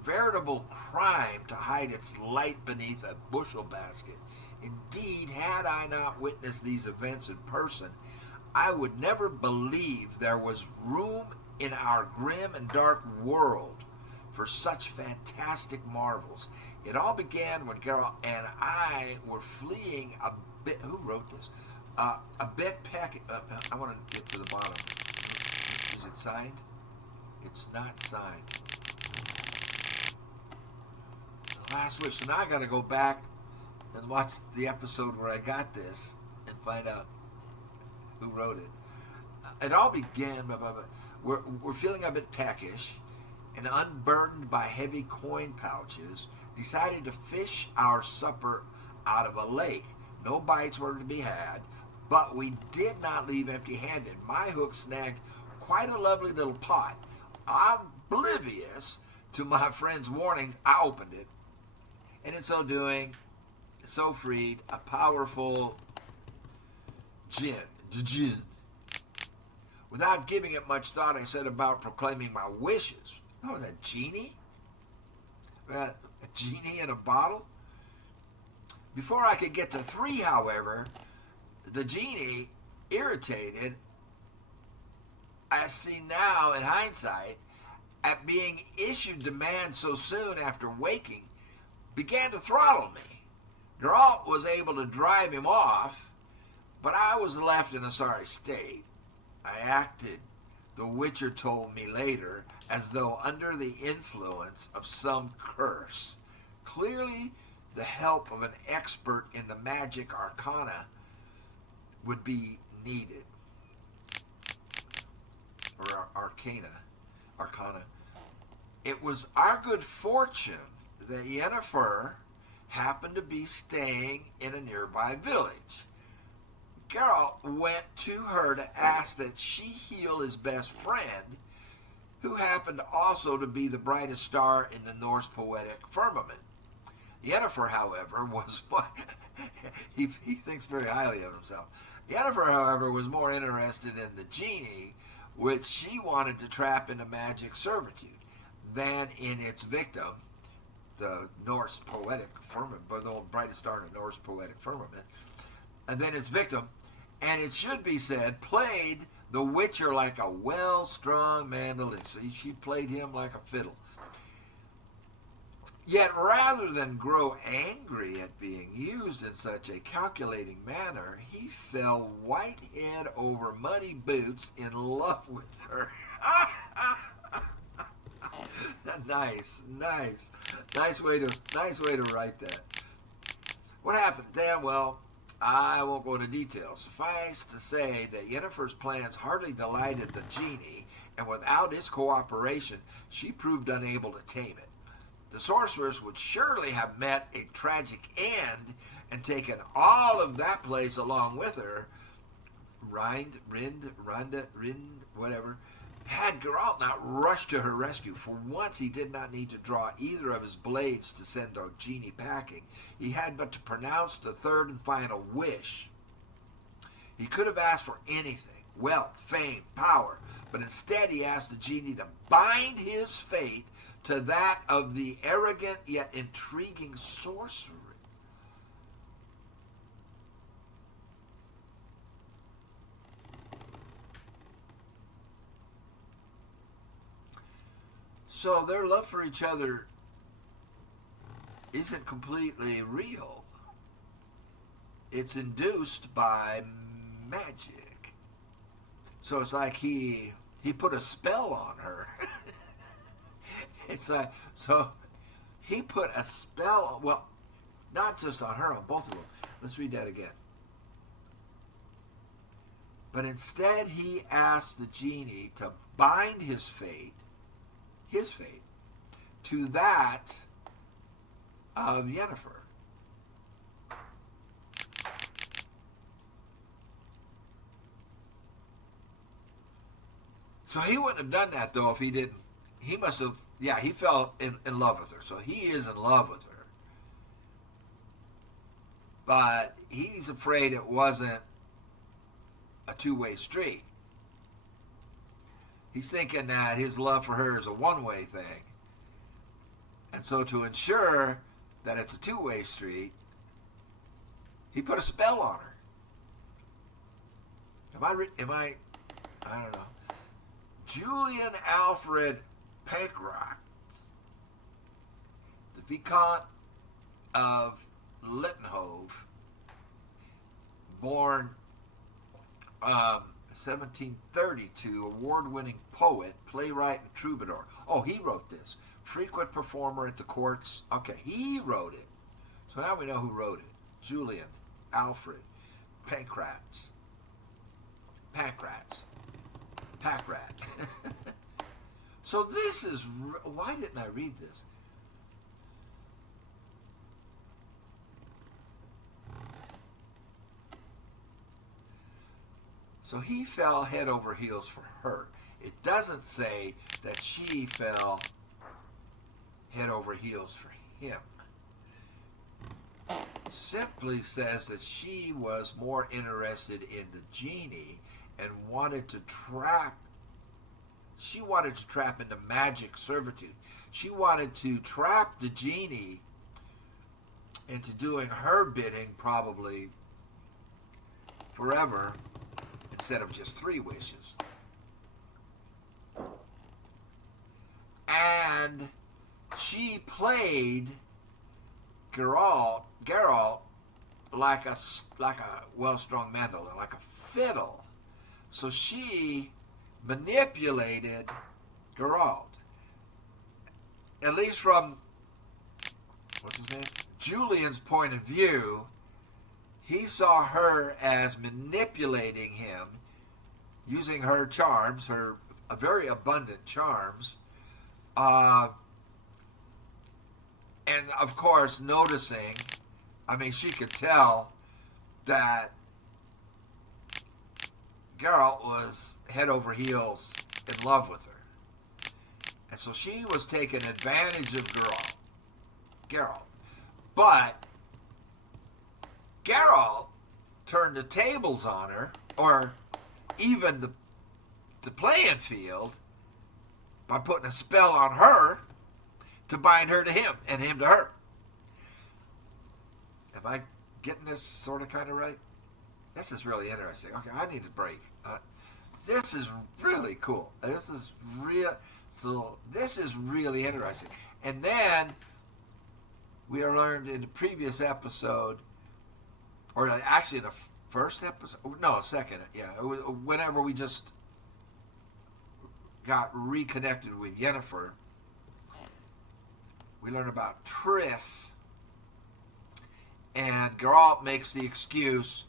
veritable crime to hide its light beneath a bushel basket. Indeed, had I not witnessed these events in person, I would never believe there was room in our grim and dark world for such fantastic marvels. It all began when Geralt and I were fleeing a bit. Who wrote this? A bit packet. I want to get to the bottom. Is it signed? It's not signed. The Last Wish. So now I got to go back and watch the episode where I got this and find out who wrote it. It all began. We're feeling a bit peckish and unburdened by heavy coin pouches, decided to fish our supper out of a lake. No bites were to be had, but we did not leave empty-handed. My hook snagged quite a lovely little pot. Oblivious to my friend's warnings, I opened it, and in so doing, so freed a powerful gin. Without giving it much thought, I set about proclaiming my wishes. Oh, that genie? A genie in a bottle? Before I could get to 3, however, the genie, irritated, I see now in hindsight, at being issued demands so soon after waking, began to throttle me. Geralt was able to drive him off, but I was left in a sorry state. I acted, the Witcher told me later, as though under the influence of some curse. Clearly, the help of an expert in the magic arcana would be needed. Or arcana. It was our good fortune that Yennefer happened to be staying in a nearby village. Geralt went to her to ask that she heal his best friend, who happened also to be the brightest star in the Norse poetic firmament. Yennefer, however, was he thinks very highly of himself. Yennefer, however, was more interested in the genie, which she wanted to trap into magic servitude, than in its victim, the Norse poetic firmament, the brightest star in the Norse poetic firmament, and then its victim. And it should be said, played the Witcher like a well-strung mandolin. So she played him like a fiddle. Yet rather than grow angry at being used in such a calculating manner, he fell white head over muddy boots in love with her. Nice way to write that. What happened then? Well, I won't go into detail. Suffice to say that Yennefer's plans hardly delighted the genie, and without its cooperation, she proved unable to tame it. The sorceress would surely have met a tragic end and taken all of that place along with her, whatever, had Geralt not rushed to her rescue. For once he did not need to draw either of his blades to send the genie packing. He had but to pronounce the third and final wish. He could have asked for anything, wealth, fame, power, but instead he asked the genie to bind his fate to that of the arrogant yet intriguing sorcerer. So their love for each other isn't completely real. It's induced by magic. So it's like he put a spell on her. It's like, so he put a spell on, well, not just on her, on both of them. Let's read that again. But instead he asked the genie to bind his fate, to that of Yennefer. So he wouldn't have done that, though, if he didn't. He must have, he fell in love with her. So he is in love with her. But he's afraid it wasn't a two-way street. He's thinking that his love for her is a one-way thing. And so to ensure that it's a two-way street, he put a spell on her. I don't know. Julian Alfred Pankrock the Viscount of Littenhove, born 1732, award-winning poet, playwright, and troubadour. Oh, he wrote this. Frequent performer at the courts. Okay, he wrote it. So now we know who wrote it. Julian, Alfred, Pancratz. Packrat. So this is... Why didn't I read this? So he fell head over heels for her. It doesn't say that she fell head over heels for him. It simply says that she was more interested in the genie and wanted to trap. She wanted to trap into magic servitude. She wanted to trap the genie into doing her bidding, probably forever, instead of just 3 wishes. And she played Geralt like a well-strung mandolin, like a fiddle. So she manipulated Geralt. At least from, what's his name? Julian's point of view, he saw her as manipulating him, using her charms, her very abundant charms, and of course noticing, I mean, she could tell that Geralt was head over heels in love with her. And so she was taking advantage of Geralt. But Geralt turned the tables on her, or even the playing field, by putting a spell on her to bind her to him and him to her. Am I getting this sort of kind of right? This is really interesting. Okay, I need a break. This is really cool. This is real. So this is really interesting. And then we learned in the previous episode, or actually in the first episode, no, second, yeah, whenever we just got reconnected with Yennefer, we learned about Triss, and Geralt makes the excuse,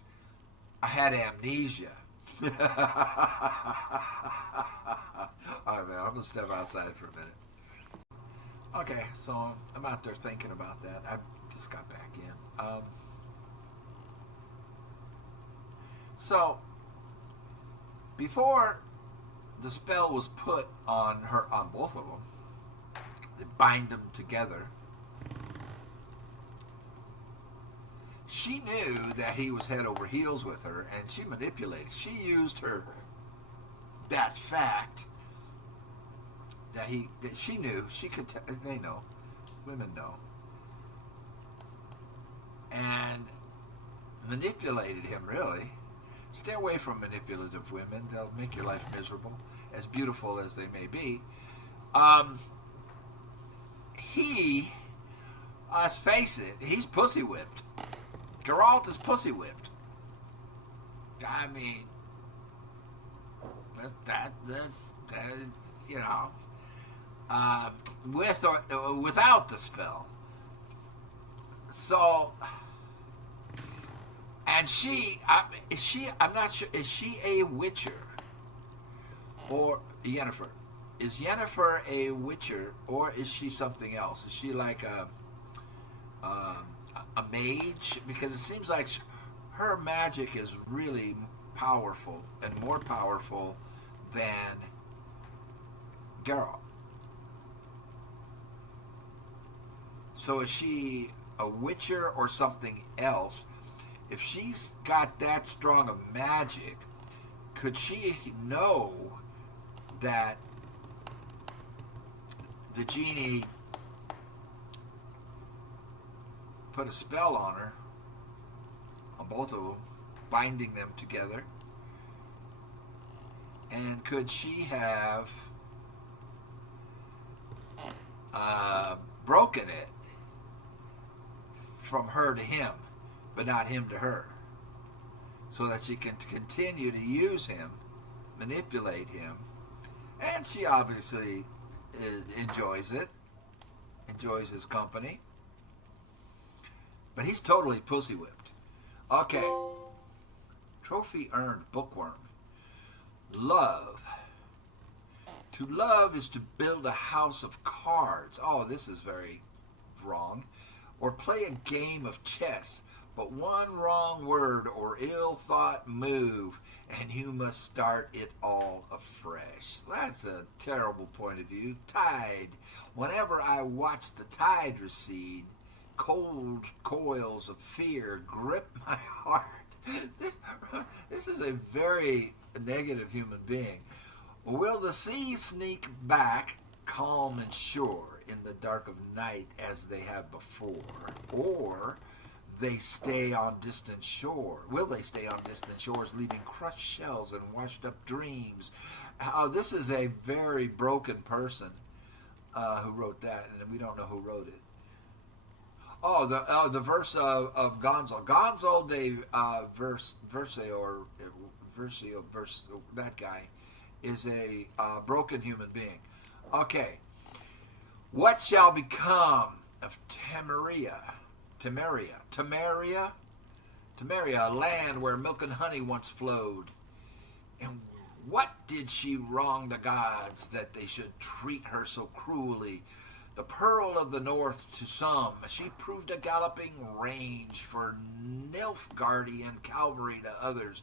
I had amnesia. All right, man, I'm going to step outside for a minute. Okay, so I'm out there thinking about that. I just got back in. So, before the spell was put on her, on both of them, they bind them together, she knew that he was head over heels with her, and she manipulated. She used that fact that she knew, she could, they know, women know, and manipulated him, really. Stay away from manipulative women. They'll make your life miserable, as beautiful as they may be. Let's face it, he's pussy whipped. Geralt is pussy whipped. I mean, that's you know, with or without the spell. So, and I'm not sure, is she a witcher? Or Yennefer? Is Yennefer a witcher, or is she something else? Is she like a mage? Because it seems like her magic is really powerful, and more powerful than Geralt. So is she a witcher or something else? If she's got that strong of magic, could she know that the genie put a spell on her, on both of them, binding them together? And could she have broken it from her to him, but not him to her, so that she can continue to use him, manipulate him, and she obviously enjoys it, enjoys his company. But he's totally pussy whipped. Okay. Trophy earned, bookworm. Love. To love is to build a house of cards. Oh, this is very wrong. Or play a game of chess. But one wrong word or ill-thought move, and you must start it all afresh. That's a terrible point of view. Tide. Whenever I watch the tide recede, cold coils of fear grip my heart. This is a very negative human being. Will the sea sneak back, calm and sure, in the dark of night as they have before? Or they stay on distant shore? Will they stay on distant shores, leaving crushed shells and washed up dreams? This is a very broken person who wrote that, and we don't know who wrote it. The verse of Gonzo. Gonzo de Versio, that guy, is a broken human being. Okay. What shall become of Temeria, a land where milk and honey once flowed? And what did she wrong the gods that they should treat her so cruelly? The pearl of the north to some, she proved a galloping range for Nilfgaardian cavalry to others.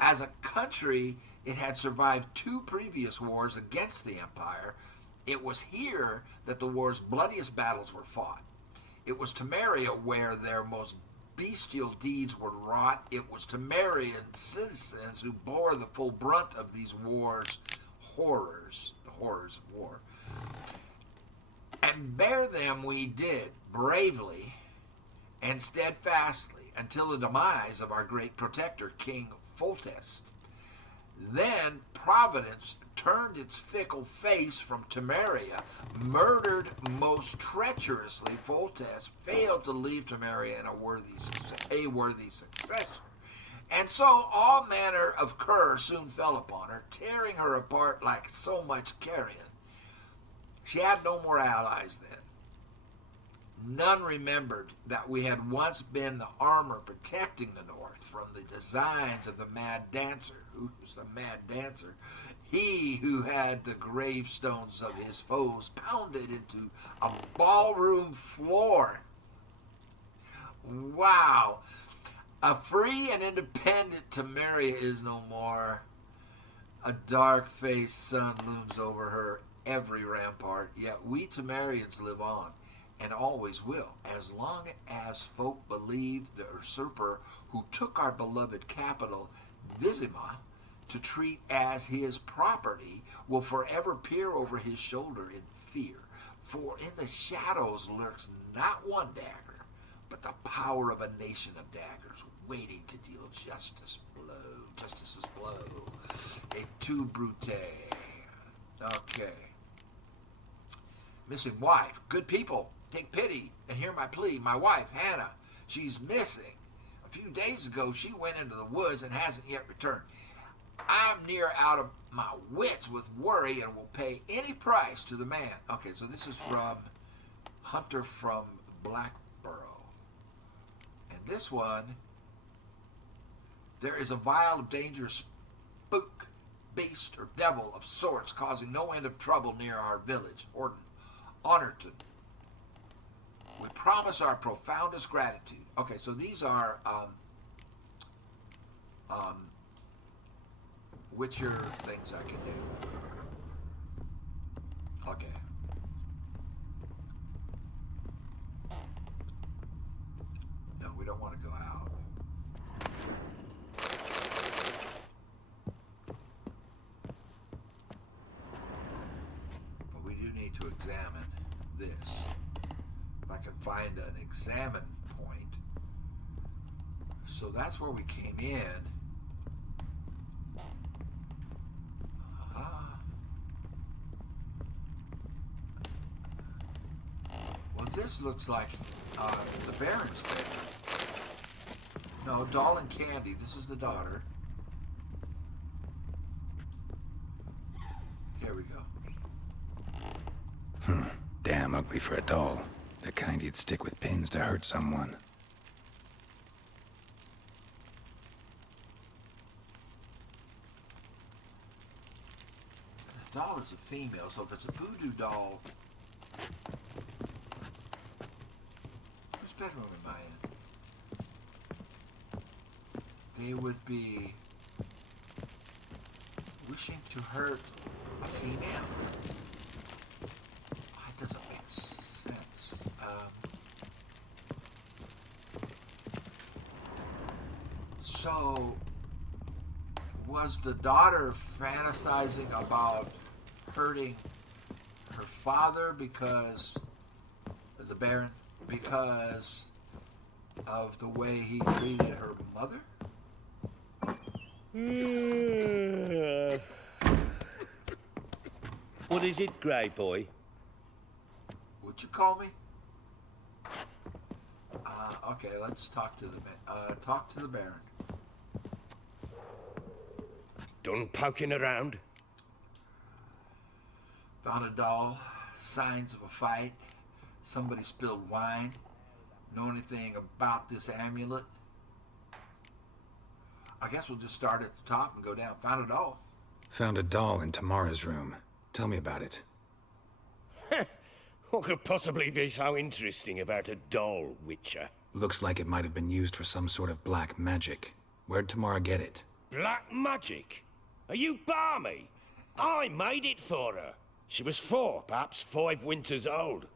As a country, it had survived 2 previous wars against the Empire. It was here that the war's bloodiest battles were fought. It was Temeria where their most bestial deeds were wrought. It was Temerian citizens who bore the full brunt of these wars' horrors, the horrors of war. And bear them we did, bravely and steadfastly, until the demise of our great protector, King Foltest. Then Providence turned its fickle face from Temeria, murdered most treacherously Foltest, failed to leave Temeria in a worthy successor. And so all manner of curse soon fell upon her, tearing her apart like so much carrion. She had no more allies then. None remembered that we had once been the armor protecting the North from the designs of the Mad Dancer. Who was the Mad Dancer? He who had the gravestones of his foes pounded into a ballroom floor. Wow. A free and independent Temeria is no more. A dark-faced sun looms over her every rampart, yet we Temerians live on, and always will, as long as folk believe the usurper who took our beloved capital, Vizima, to treat as his property, will forever peer over his shoulder in fear. For in the shadows lurks not one dagger, but the power of a nation of daggers, waiting to deal justice's blow. Et tu, Brute. Okay. Missing wife. Good people, take pity and hear my plea. My wife, Hannah, she's missing. A few days ago, she went into the woods and hasn't yet returned. I'm near out of my wits with worry and will pay any price to the man. Okay, so this is from Hunter from Blackborough. And this one, there is a vial of dangerous spook, beast, or devil of sorts causing no end of trouble near our village, Honorton. We promise our profoundest gratitude. Okay, so these are Witcher things I can do. Okay. No, we don't want to go out. But we do need to examine this. If I can find an examine point. So that's where we came in. Well, this looks like the Baron's family. No, Doll and Candy. This is the daughter. Here we go. Damn ugly for a doll. The kind you'd stick with pins to hurt someone. The doll is a female, so if it's a voodoo doll... Whose bedroom am I in? They would be wishing to hurt a female? That doesn't make sense. So, was the daughter fantasizing about hurting her father because the Baron, because of the way he treated her mother? What is it, Grey Boy? Would you call me? Okay, let's talk to the Baron. Done poking around? Found a doll, signs of a fight, somebody spilled wine. Know anything about this amulet? I guess we'll just start at the top and go down. Found a doll. Found a doll in Tamara's room. Tell me about it. What could possibly be so interesting about a doll, Witcher? Looks like it might have been used for some sort of black magic. Where'd Tamara get it? Black magic? Are you balmy? I made it for her. She was 4, perhaps 5 winters old.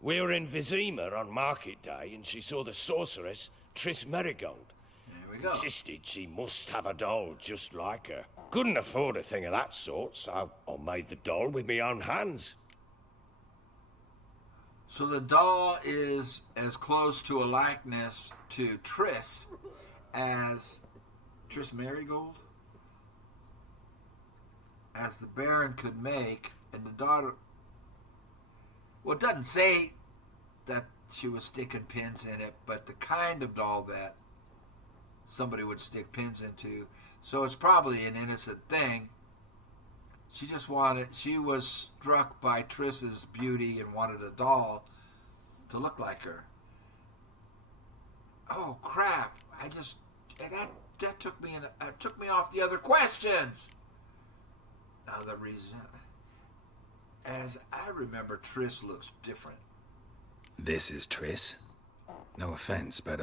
We were in Vizima on market day, and she saw the sorceress, Triss Merigold. There we go. Insisted she must have a doll just like her. Couldn't afford a thing of that sort, so I made the doll with my own hands. So the doll is as close to a likeness to Triss as Triss Merigold as the Baron could make, and the daughter... Well, it doesn't say that she was sticking pins in it, but the kind of doll that somebody would stick pins into. So it's probably an innocent thing. She was struck by Triss's beauty and wanted a doll to look like her. Oh crap! That took me off the other questions. Now the reason, as I remember, Triss looks different. This is Triss? No offense, but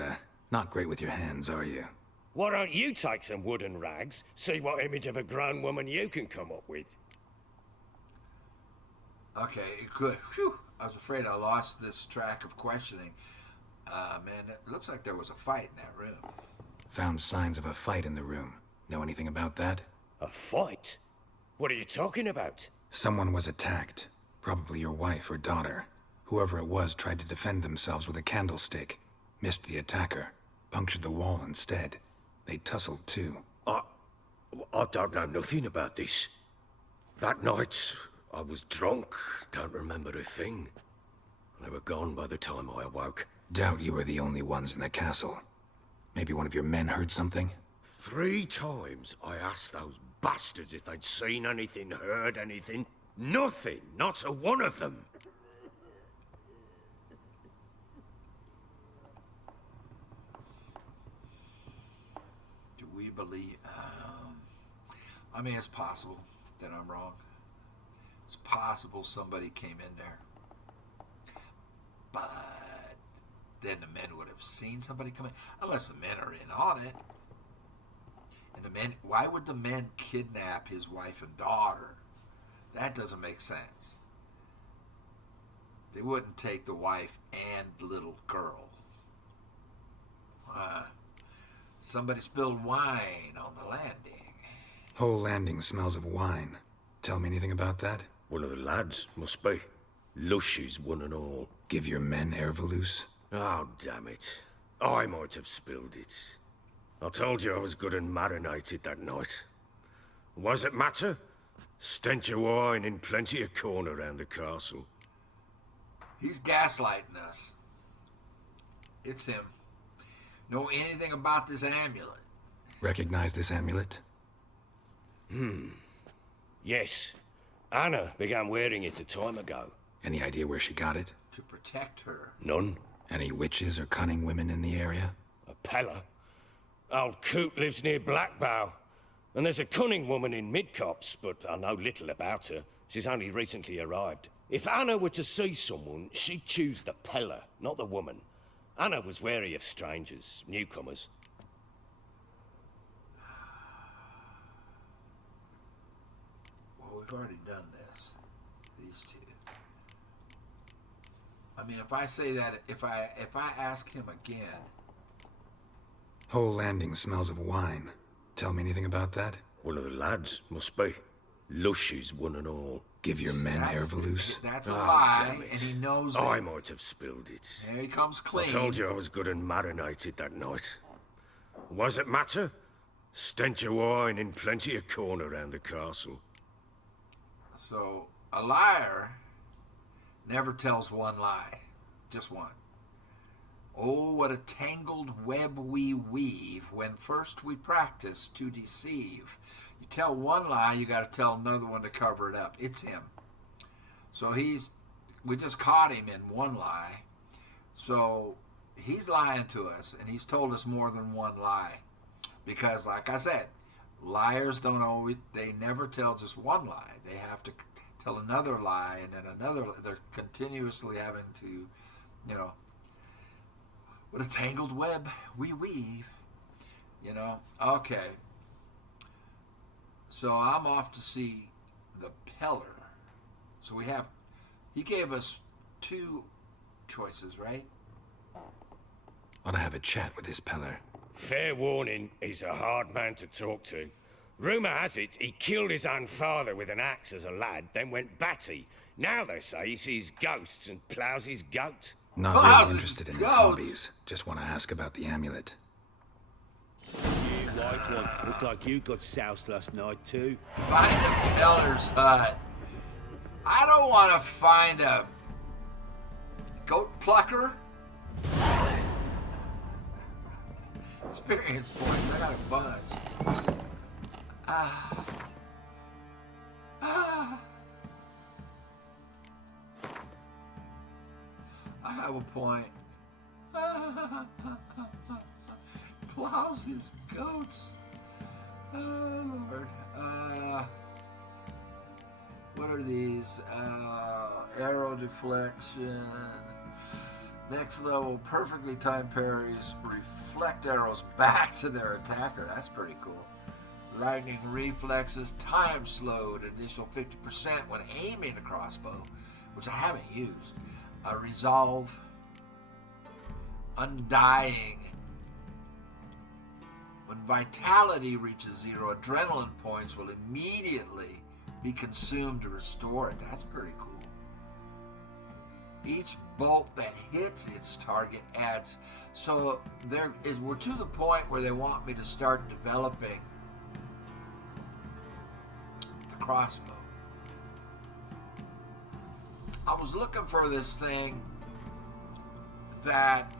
not great with your hands, are you? Why don't you take some wooden rags, see what image of a grown woman you can come up with? Okay, good. Phew. I was afraid I lost this track of questioning. Man, it looks like there was a fight in that room. Found signs of a fight in the room. Know anything about that? A fight? What are you talking about? Someone was attacked. Probably your wife or daughter. Whoever it was tried to defend themselves with a candlestick. Missed the attacker. Punctured the wall instead. They tussled too. I don't know nothing about this. That night, I was drunk. Don't remember a thing. They were gone by the time I awoke. Doubt you were the only ones in the castle. Maybe one of your men heard something? 3 times I asked those bastards if they'd seen anything, heard anything. Nothing, not a one of them. Do we believe... I mean, it's possible that I'm wrong. It's possible somebody came in there. But then the men would have seen somebody come in. Unless the men are in on it. And the men... Why would the men kidnap his wife and daughter? That doesn't make sense. They wouldn't take the wife and little girl. Somebody spilled wine on the landing. Whole landing smells of wine. Tell me anything about that? One of the lads, must be. Lushes, one and all. Give your men Ervalus? Oh, damn it. I might have spilled it. I told you I was good and marinated that night. What does it matter? Stench of wine in plenty of corn around the castle. He's gaslighting us. It's him. Know anything about this amulet? Recognize this amulet? Yes. Anna began wearing it a time ago. Any idea where she got it? To protect her. None. Any witches or cunning women in the area? A Pella. Old Coot lives near Blackbow. And there's a cunning woman in Midcopse, but I know little about her. She's only recently arrived. If Anna were to see someone, she'd choose the Pella, not the woman. Anna was wary of strangers, newcomers. Well, we've already done this. These two. I mean, if I say that, if I ask him again. Whole landing smells of wine. Tell me anything about that? One of the lads, must be. Lushes, one and all. Give your men hair Valus. That's a Oh, lie, damn it. and he knows it. I might have spilled it. There he comes clean. I told you I was good and marinated that night. Was it matter? Stench of wine and plenty of corn around the castle. So, a liar never tells one lie. Just one. Oh, what a tangled web we weave when first we practice to deceive. You tell one lie, you got to tell another one to cover it up. It's him. So we just caught him in one lie. So he's lying to us, and he's told us more than one lie. Because, like I said, liars they never tell just one lie. They have to tell another lie, and then another. They're continuously having to, what a tangled web we weave. Okay. So I'm off to see the Peller. So he gave us two choices, right? Ought to have a chat with this Peller. Fair warning, he's a hard man to talk to. Rumour has it he killed his own father with an axe as a lad, then went batty. Now they say he sees ghosts and ploughs his goat. Not Ploughs really his interested in his goats. hobbies. Just want to ask about the amulet. You like one. Looked like you got soused last night, too. Find the Peller's hut. I don't want to find a goat plucker. Experience points. I got a bunch. I have a point. Plows his goats. Oh, Lord. What are these? Arrow deflection. Next level, perfectly timed parries reflect arrows back to their attacker. That's pretty cool. Lightning reflexes, time slowed, additional 50% when aiming a crossbow, which I haven't used. Resolve, undying. When vitality reaches 0, adrenaline points will immediately be consumed to restore it. That's pretty cool. Each bolt that hits its target adds. So we're to the point where they want me to start developing the crossbow. I was looking for this thing that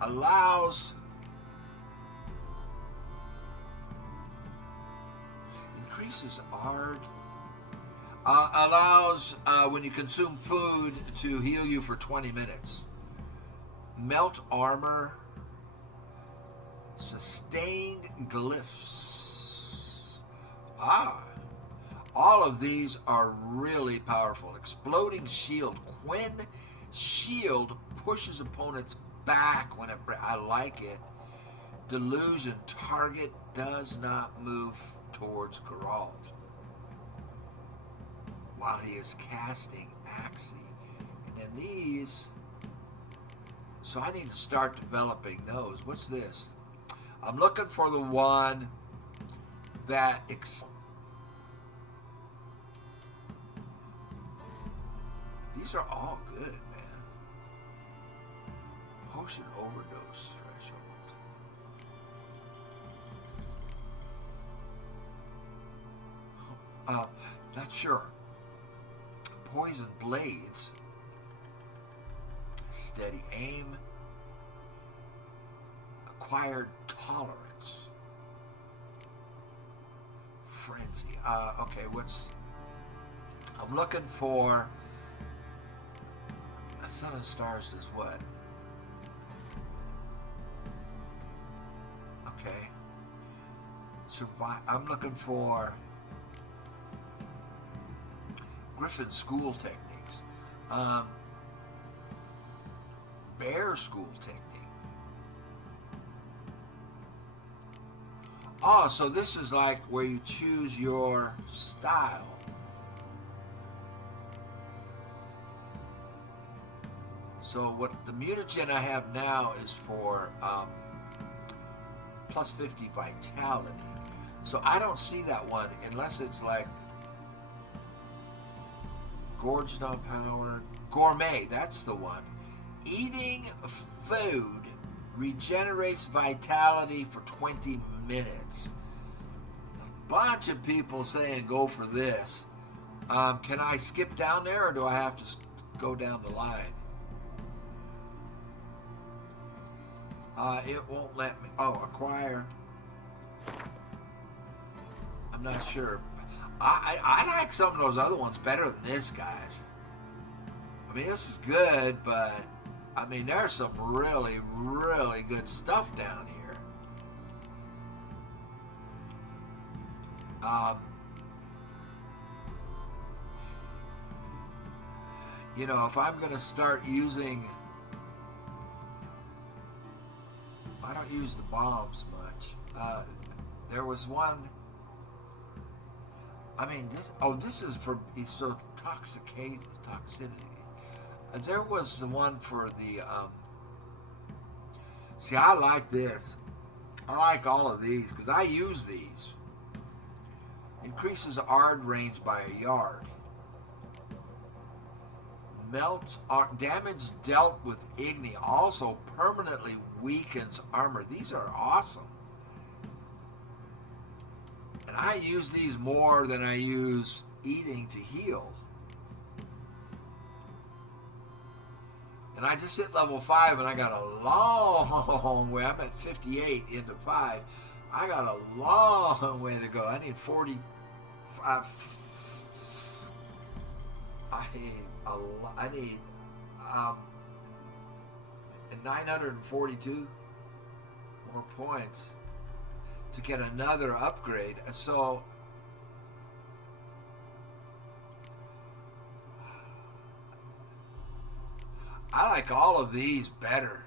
allows increases art. Allows when you consume food to heal you for 20 minutes. Melt armor. Sustained glyphs. All of these are really powerful. Exploding shield. When shield pushes opponents back when I like it. Delusion. Target does not move towards Geralt while he is casting Axie. And then these, so I need to start developing those. What's this? I'm looking for the one that these are all good, man. Potion overdose threshold. Not sure. poison blades. Steady aim. Acquired tolerance. Frenzy. Okay, what's... I'm looking for... A Son of Stars does what? Okay. Survive. I'm looking for... Griffin school techniques. Bear school technique. Oh, so this is like where you choose your style. So what the mutagen I have now is for plus 50 vitality. So I don't see that one unless it's like Gorged on Power. Gourmet, that's the one. Eating food regenerates vitality for 20 minutes. A bunch of people saying go for this. Can I skip down there or do I have to go down the line? It won't let me. Oh, acquire. I'm not sure. I like some of those other ones better than this, guys. I mean, this is good, but I mean, there's some really, really good stuff down here. You know, if I'm going to start using... I don't use the bombs much. There was one... I mean, this is for so toxicity. There was the one for the. See, I like this. I like all of these because I use these. Increases ARD range by a yard. Melts damage dealt with Igni. Also permanently weakens armor. These are awesome. And I use these more than I use eating to heal. And I just hit level 5 and I got a long way. I'm at 58 into 5. I got a long way to go. I need 45. I need 942 more points to get another upgrade. So I like all of these better.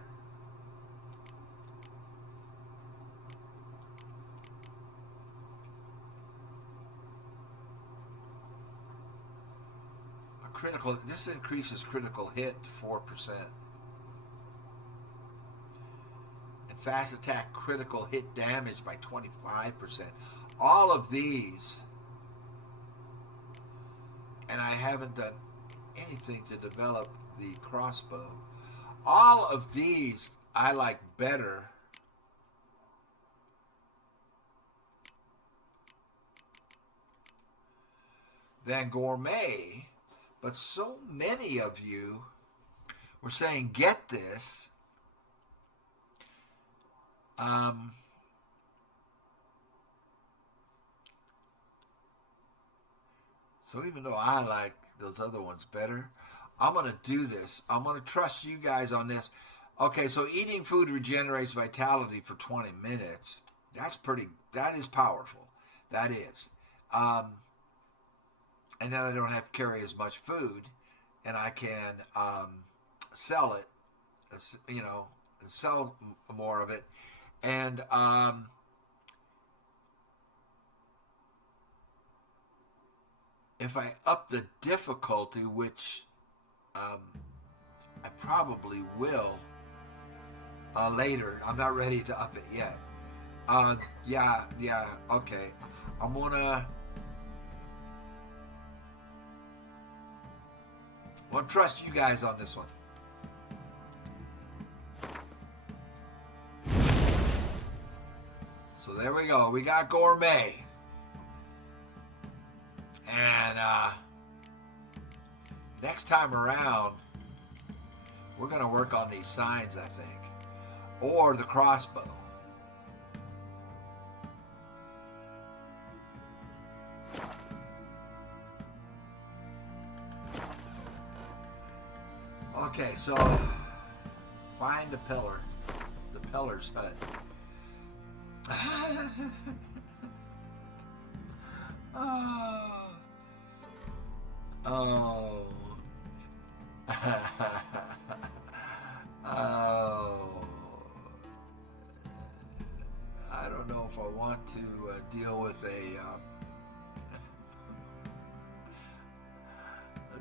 This increases critical hit to 4%. And fast attack critical hit damage by 25%. All of these, and I haven't done anything to develop the crossbow. All of these I like better than Gourmet. But so many of you were saying, get this. So even though I like those other ones better, I'm going to do this. I'm going to trust you guys on this. Okay, so eating food regenerates vitality for 20 minutes. That is powerful. That is. And then I don't have to carry as much food, and I can sell it, sell more of it. And if I up the difficulty, which I probably will later. I'm not ready to up it yet. Yeah, okay. I'm gonna trust you guys on this one. So there we go. We got Gourmet. And next time around, we're going to work on these signs, I think. Or the crossbow. Okay, so find the pillar. The pillar's hut. Oh. Oh. Oh. I don't know if I want to deal with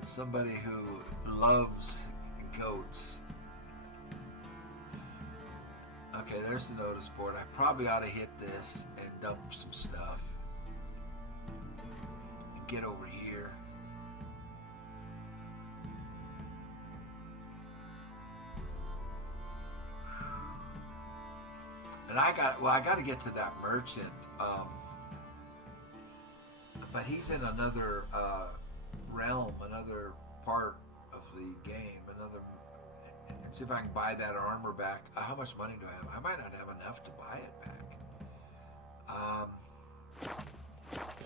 somebody who loves goats. Okay, there's the notice board. I probably ought to hit this and dump some stuff and get over here. And I got to get to that merchant, but he's in another realm, another part of the game, and see if I can buy that armor back. How much money do I have? I might not have enough to buy it back.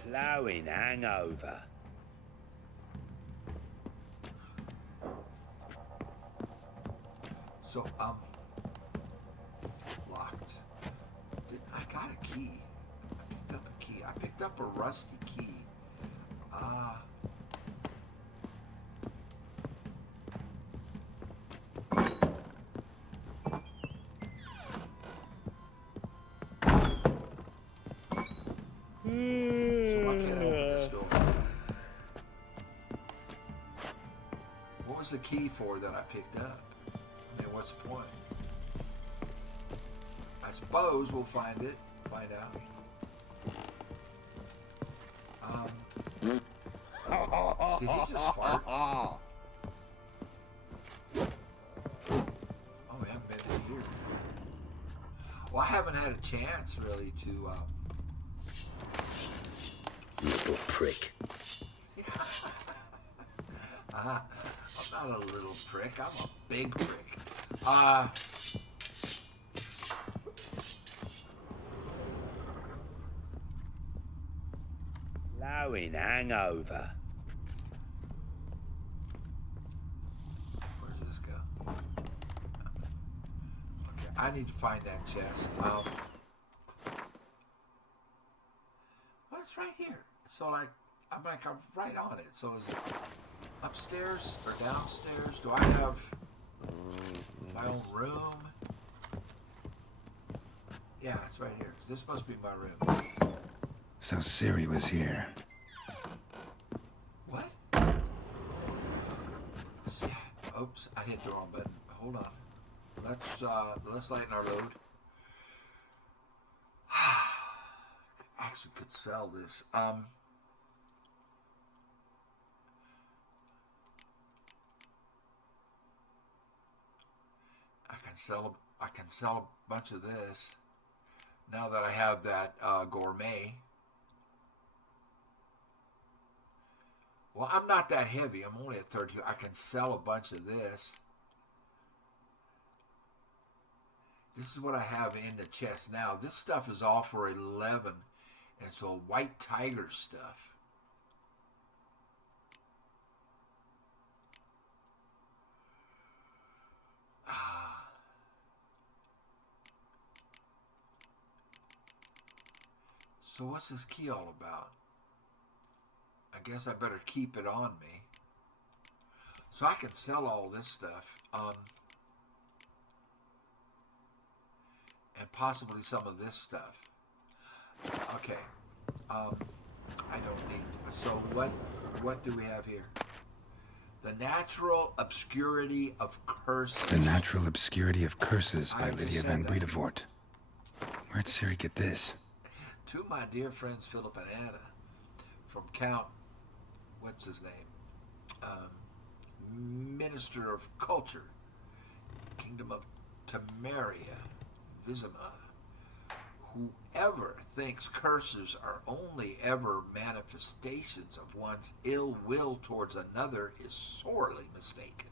Plowing hangover. So, locked. I got a key. I picked up a key. I picked up a rusty key. So why can't I open this door? What was the key for that I picked up? I mean, what's the point? I suppose we'll find out. Did he just fart? Oh, we haven't been in here. Well, I haven't had a chance really to. Little prick. I'm not a little prick. I'm a big prick. Plowing hangover. Where's this go? Okay, I need to find that chest. Well, it's right here. So I'm right on it. So is it upstairs or downstairs? Do I have my own room? Yeah, it's right here. This must be my room. So Ciri was here. What? Oops, I hit the wrong button. Hold on. Let's lighten our load. Actually could sell this. I can sell a bunch of this now that I have that gourmet. Well, I'm not that heavy. I'm only at 30. I can sell a bunch of this. This is what I have in the chest now. This stuff is all for 11. And it's all white tiger stuff. So what's this key all about? I guess I better keep it on me. So I can sell all this stuff. And possibly some of this stuff. Okay. I don't need. So what do we have here? The Natural Obscurity of Curses. The Natural Obscurity of Curses by Lydia van Bredevoort. Where'd Ciri get this? To my dear friends Philip and Anna, from Count, what's his name? Minister of Culture, Kingdom of Temeria, Vizima, whoever thinks curses are only ever manifestations of one's ill will towards another is sorely mistaken.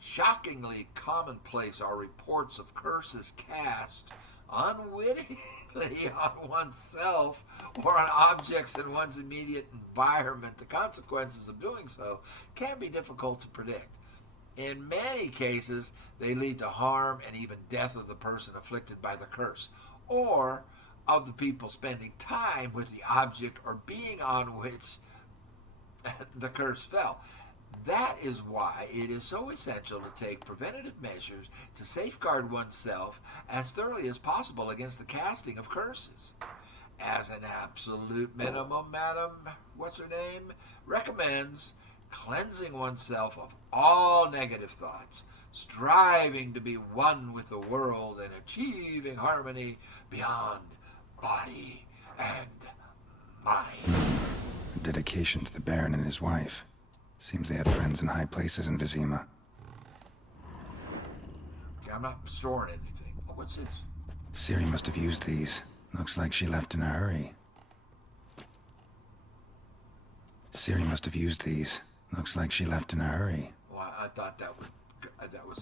Shockingly commonplace are reports of curses cast unwittingly on oneself or on objects in one's immediate environment. The consequences of doing so can be difficult to predict. In many cases, they lead to harm and even death of the person afflicted by the curse, or of the people spending time with the object or being on which the curse fell. That is why it is so essential to take preventative measures to safeguard oneself as thoroughly as possible against the casting of curses. As an absolute minimum, Madam What's-Her-Name recommends cleansing oneself of all negative thoughts, striving to be one with the world, and achieving harmony beyond body and mind. Dedication to the Baron and his wife. Seems they had friends in high places in Vizima. Okay, I'm not storing anything. Oh, what's this? Ciri must have used these. Looks like she left in a hurry. Ciri must have used these. Looks like she left in a hurry. Well, I thought that was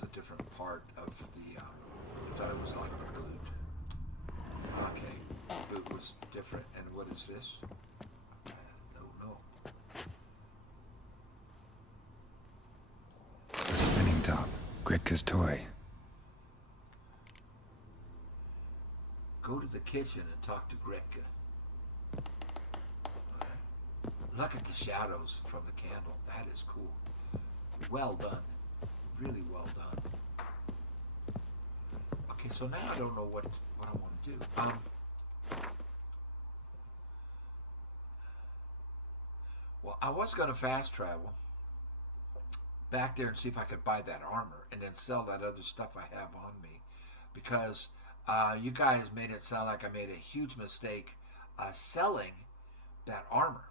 a different part of the. I thought it was like the boot. Okay, the boot was different. And what is this? I don't know. A spinning top. Gretka's toy. Go to the kitchen and talk to Gretka. Look at the shadows from the candle. That is cool. Well done. Really well done. Okay, so now I don't know what I want to do. Well, I was going to fast travel back there and see if I could buy that armor and then sell that other stuff I have on me, because you guys made it sound like I made a huge mistake selling that armor.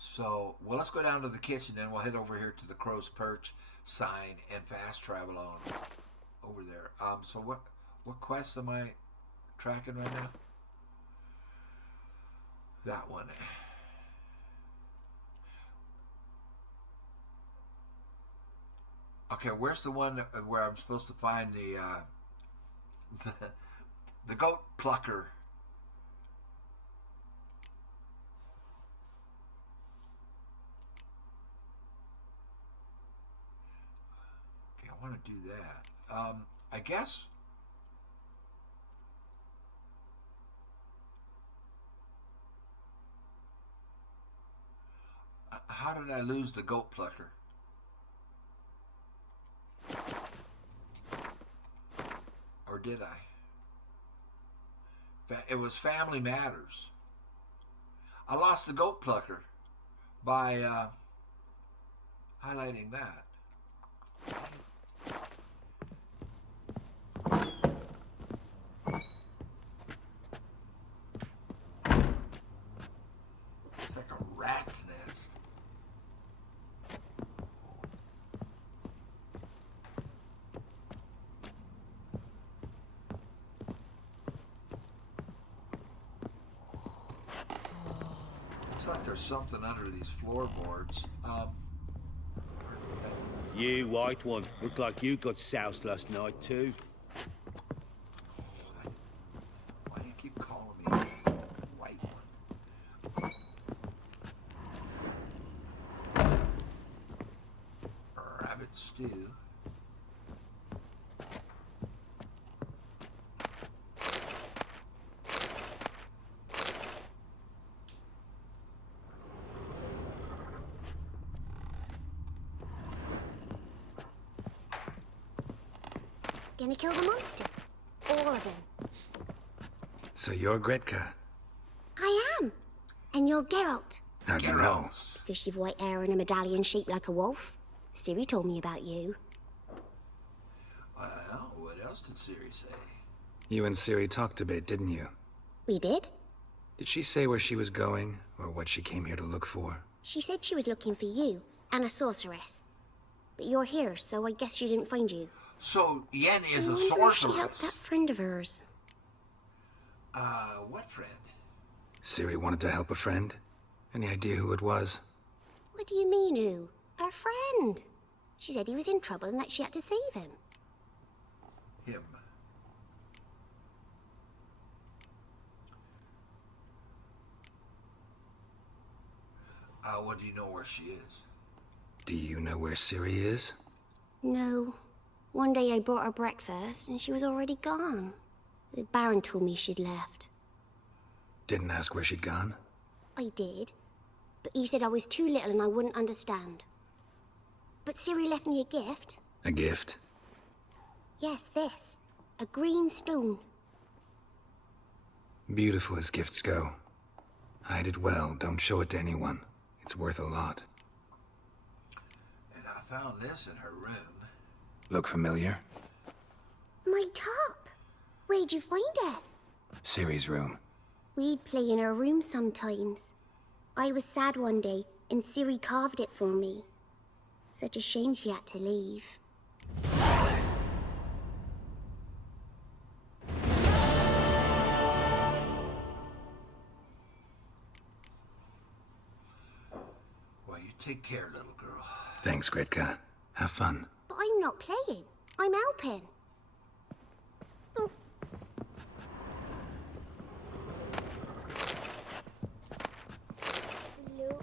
So, well, let's go down to the kitchen, and we'll head over here to the Crow's Perch sign and fast travel on over there. So what quests am I tracking right now? That one. Okay, where's the one where I'm supposed to find the goat plucker? I want to do that. I guess. How did I lose the goat plucker? Or did I? It was Family Matters. I lost the goat plucker by highlighting that. It's like a rat's nest. Looks like there's something under these floorboards. You, white one. Looked like you got soused last night, too. Why do you keep calling me white one? Rabbit stew. Gonna kill the monsters. All of them. So you're Gretka? I am. And you're Geralt. How'd you know? Because you've white hair and a medallion shaped like a wolf. Ciri told me about you. Well, what else did Ciri say? You and Ciri talked a bit, didn't you? We did? Did she say where she was going, or what she came here to look for? She said she was looking for you and a sorceress. But you're here, so I guess she didn't find you. So Yen is a I wonder if she helped that sorceress. friend of hers. What friend? Ciri wanted to help a friend. Any idea who it was? What do you mean, who? Her friend. She said he was in trouble and that she had to save him. Him. What do you know where she is? Do you know where Ciri is? No. One day I brought her breakfast and she was already gone. The Baron told me she'd left. Didn't ask where she'd gone? I did, but he said I was too little and I wouldn't understand. But Ciri left me a gift. A gift? Yes, this. A green stone. Beautiful as gifts go. Hide it well, don't show it to anyone. It's worth a lot. And I found this in her room. Look familiar? My top. Where'd you find it? Ciri's room. We'd play in her room sometimes. I was sad one day, and Ciri carved it for me. Such a shame she had to leave. Well, you take care, little girl. Thanks, Gretka. Have fun. But I'm not playing. I'm helping. Oh. Hello.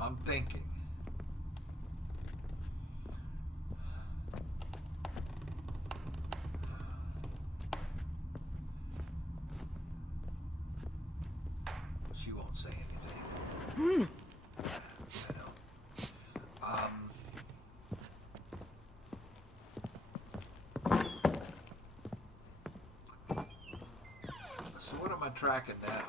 I'm thinking. She won't say anything. I know. So what am I tracking now?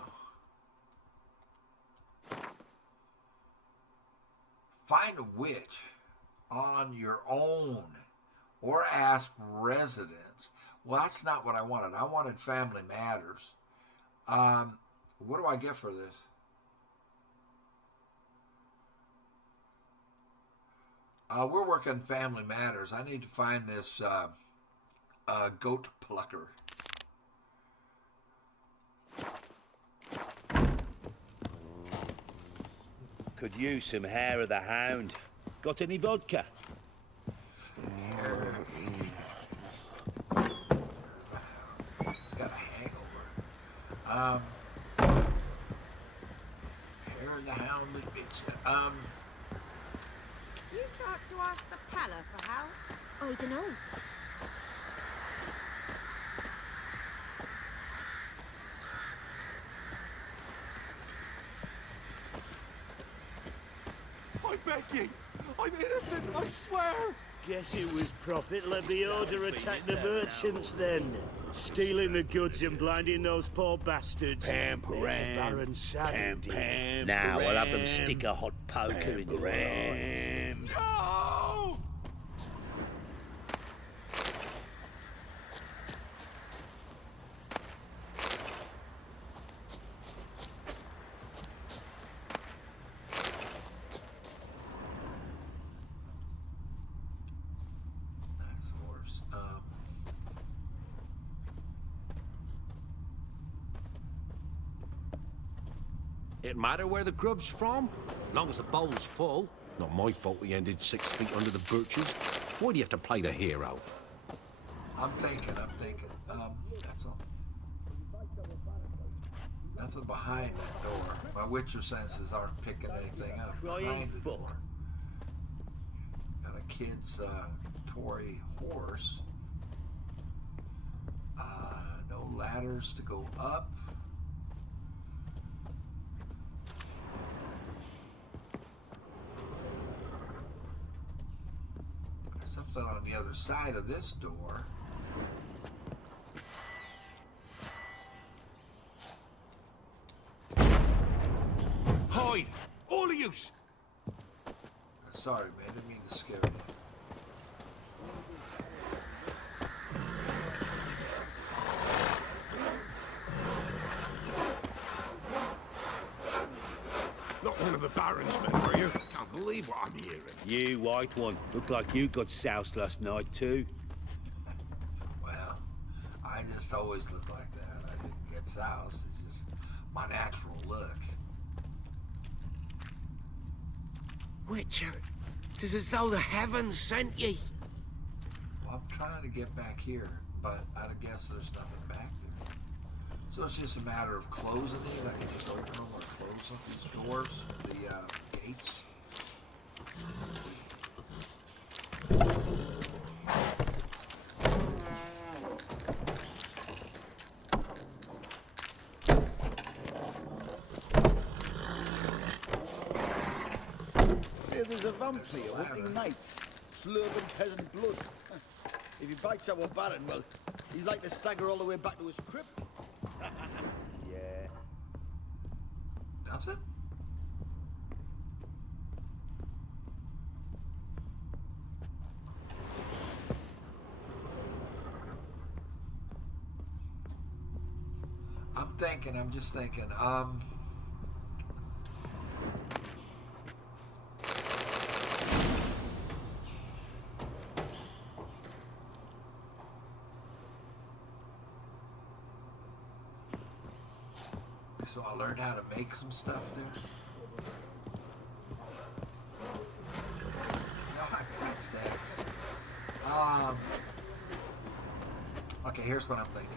Find a witch on your own or ask residents. Well, that's not what I wanted. I wanted Family Matters. What do I get for this? We're working Family Matters. I need to find this goat plucker. Could use some hair of the hound. Got any vodka? It's got a hangover. Hair of the hound that beats it. You thought to ask the Palla for help? I dunno. I beg you! I'm innocent, I swear! Guess it was profit let the order attack the merchants then. Stealing the goods and blinding those poor bastards. Baron Sam did. Now I'll have them stick a hot poker in your eye. No! That's worse. It matter where the grub's from? Long as the bowl's full. Not my fault we ended 6 feet under the birches. Why do you have to play the hero? I'm thinking. That's all. Nothing behind that door. My Witcher senses aren't picking anything up. Crying Behind the fuck. door. Got a kid's toy horse. No ladders to go up. There's something on the other side of this door. Hide! All of yous! Sorry, man. Didn't mean to scare you. Not one of the Baron's men, are you? Can't believe what I'm hearing. You, white one. Look like you got soused last night too. Well, I just always look like that. I didn't get soused. It's just my natural look. Witcher, 'tis as though the heavens sent ye. Well, I'm trying to get back here, but I guess there's nothing back there. So it's just a matter of closing these. I can just open them or close up these doors, the gates. Say there's a vampire hunting knights, slurping peasant blood. If he bites our Baron, well, he's like to stagger all the way back to his crypt. Yeah. Nothing? I'm just thinking, so I learned how to make some stuff there. No, I got stacks. Okay, here's what I'm thinking.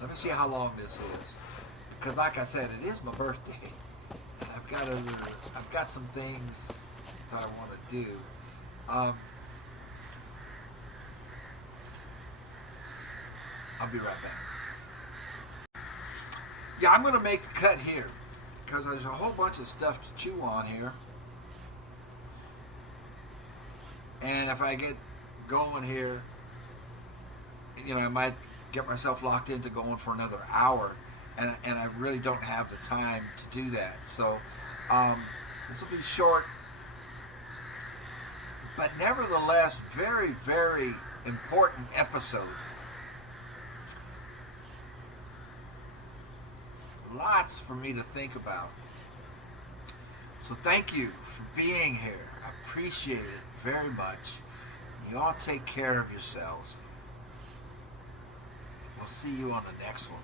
Let me see how long this is, because like I said, it is my birthday, and I've got some things that I want to do. I'll be right back. Yeah, I'm going to make the cut here, because there's a whole bunch of stuff to chew on here, and if I get going here, you know, I might get myself locked into going for another hour, and I really don't have the time to do that. So this will be short, but nevertheless very, very important episode. Lots for me to think about. So thank you for being here. I appreciate it very much. You all take care of yourselves. We'll see you on the next one.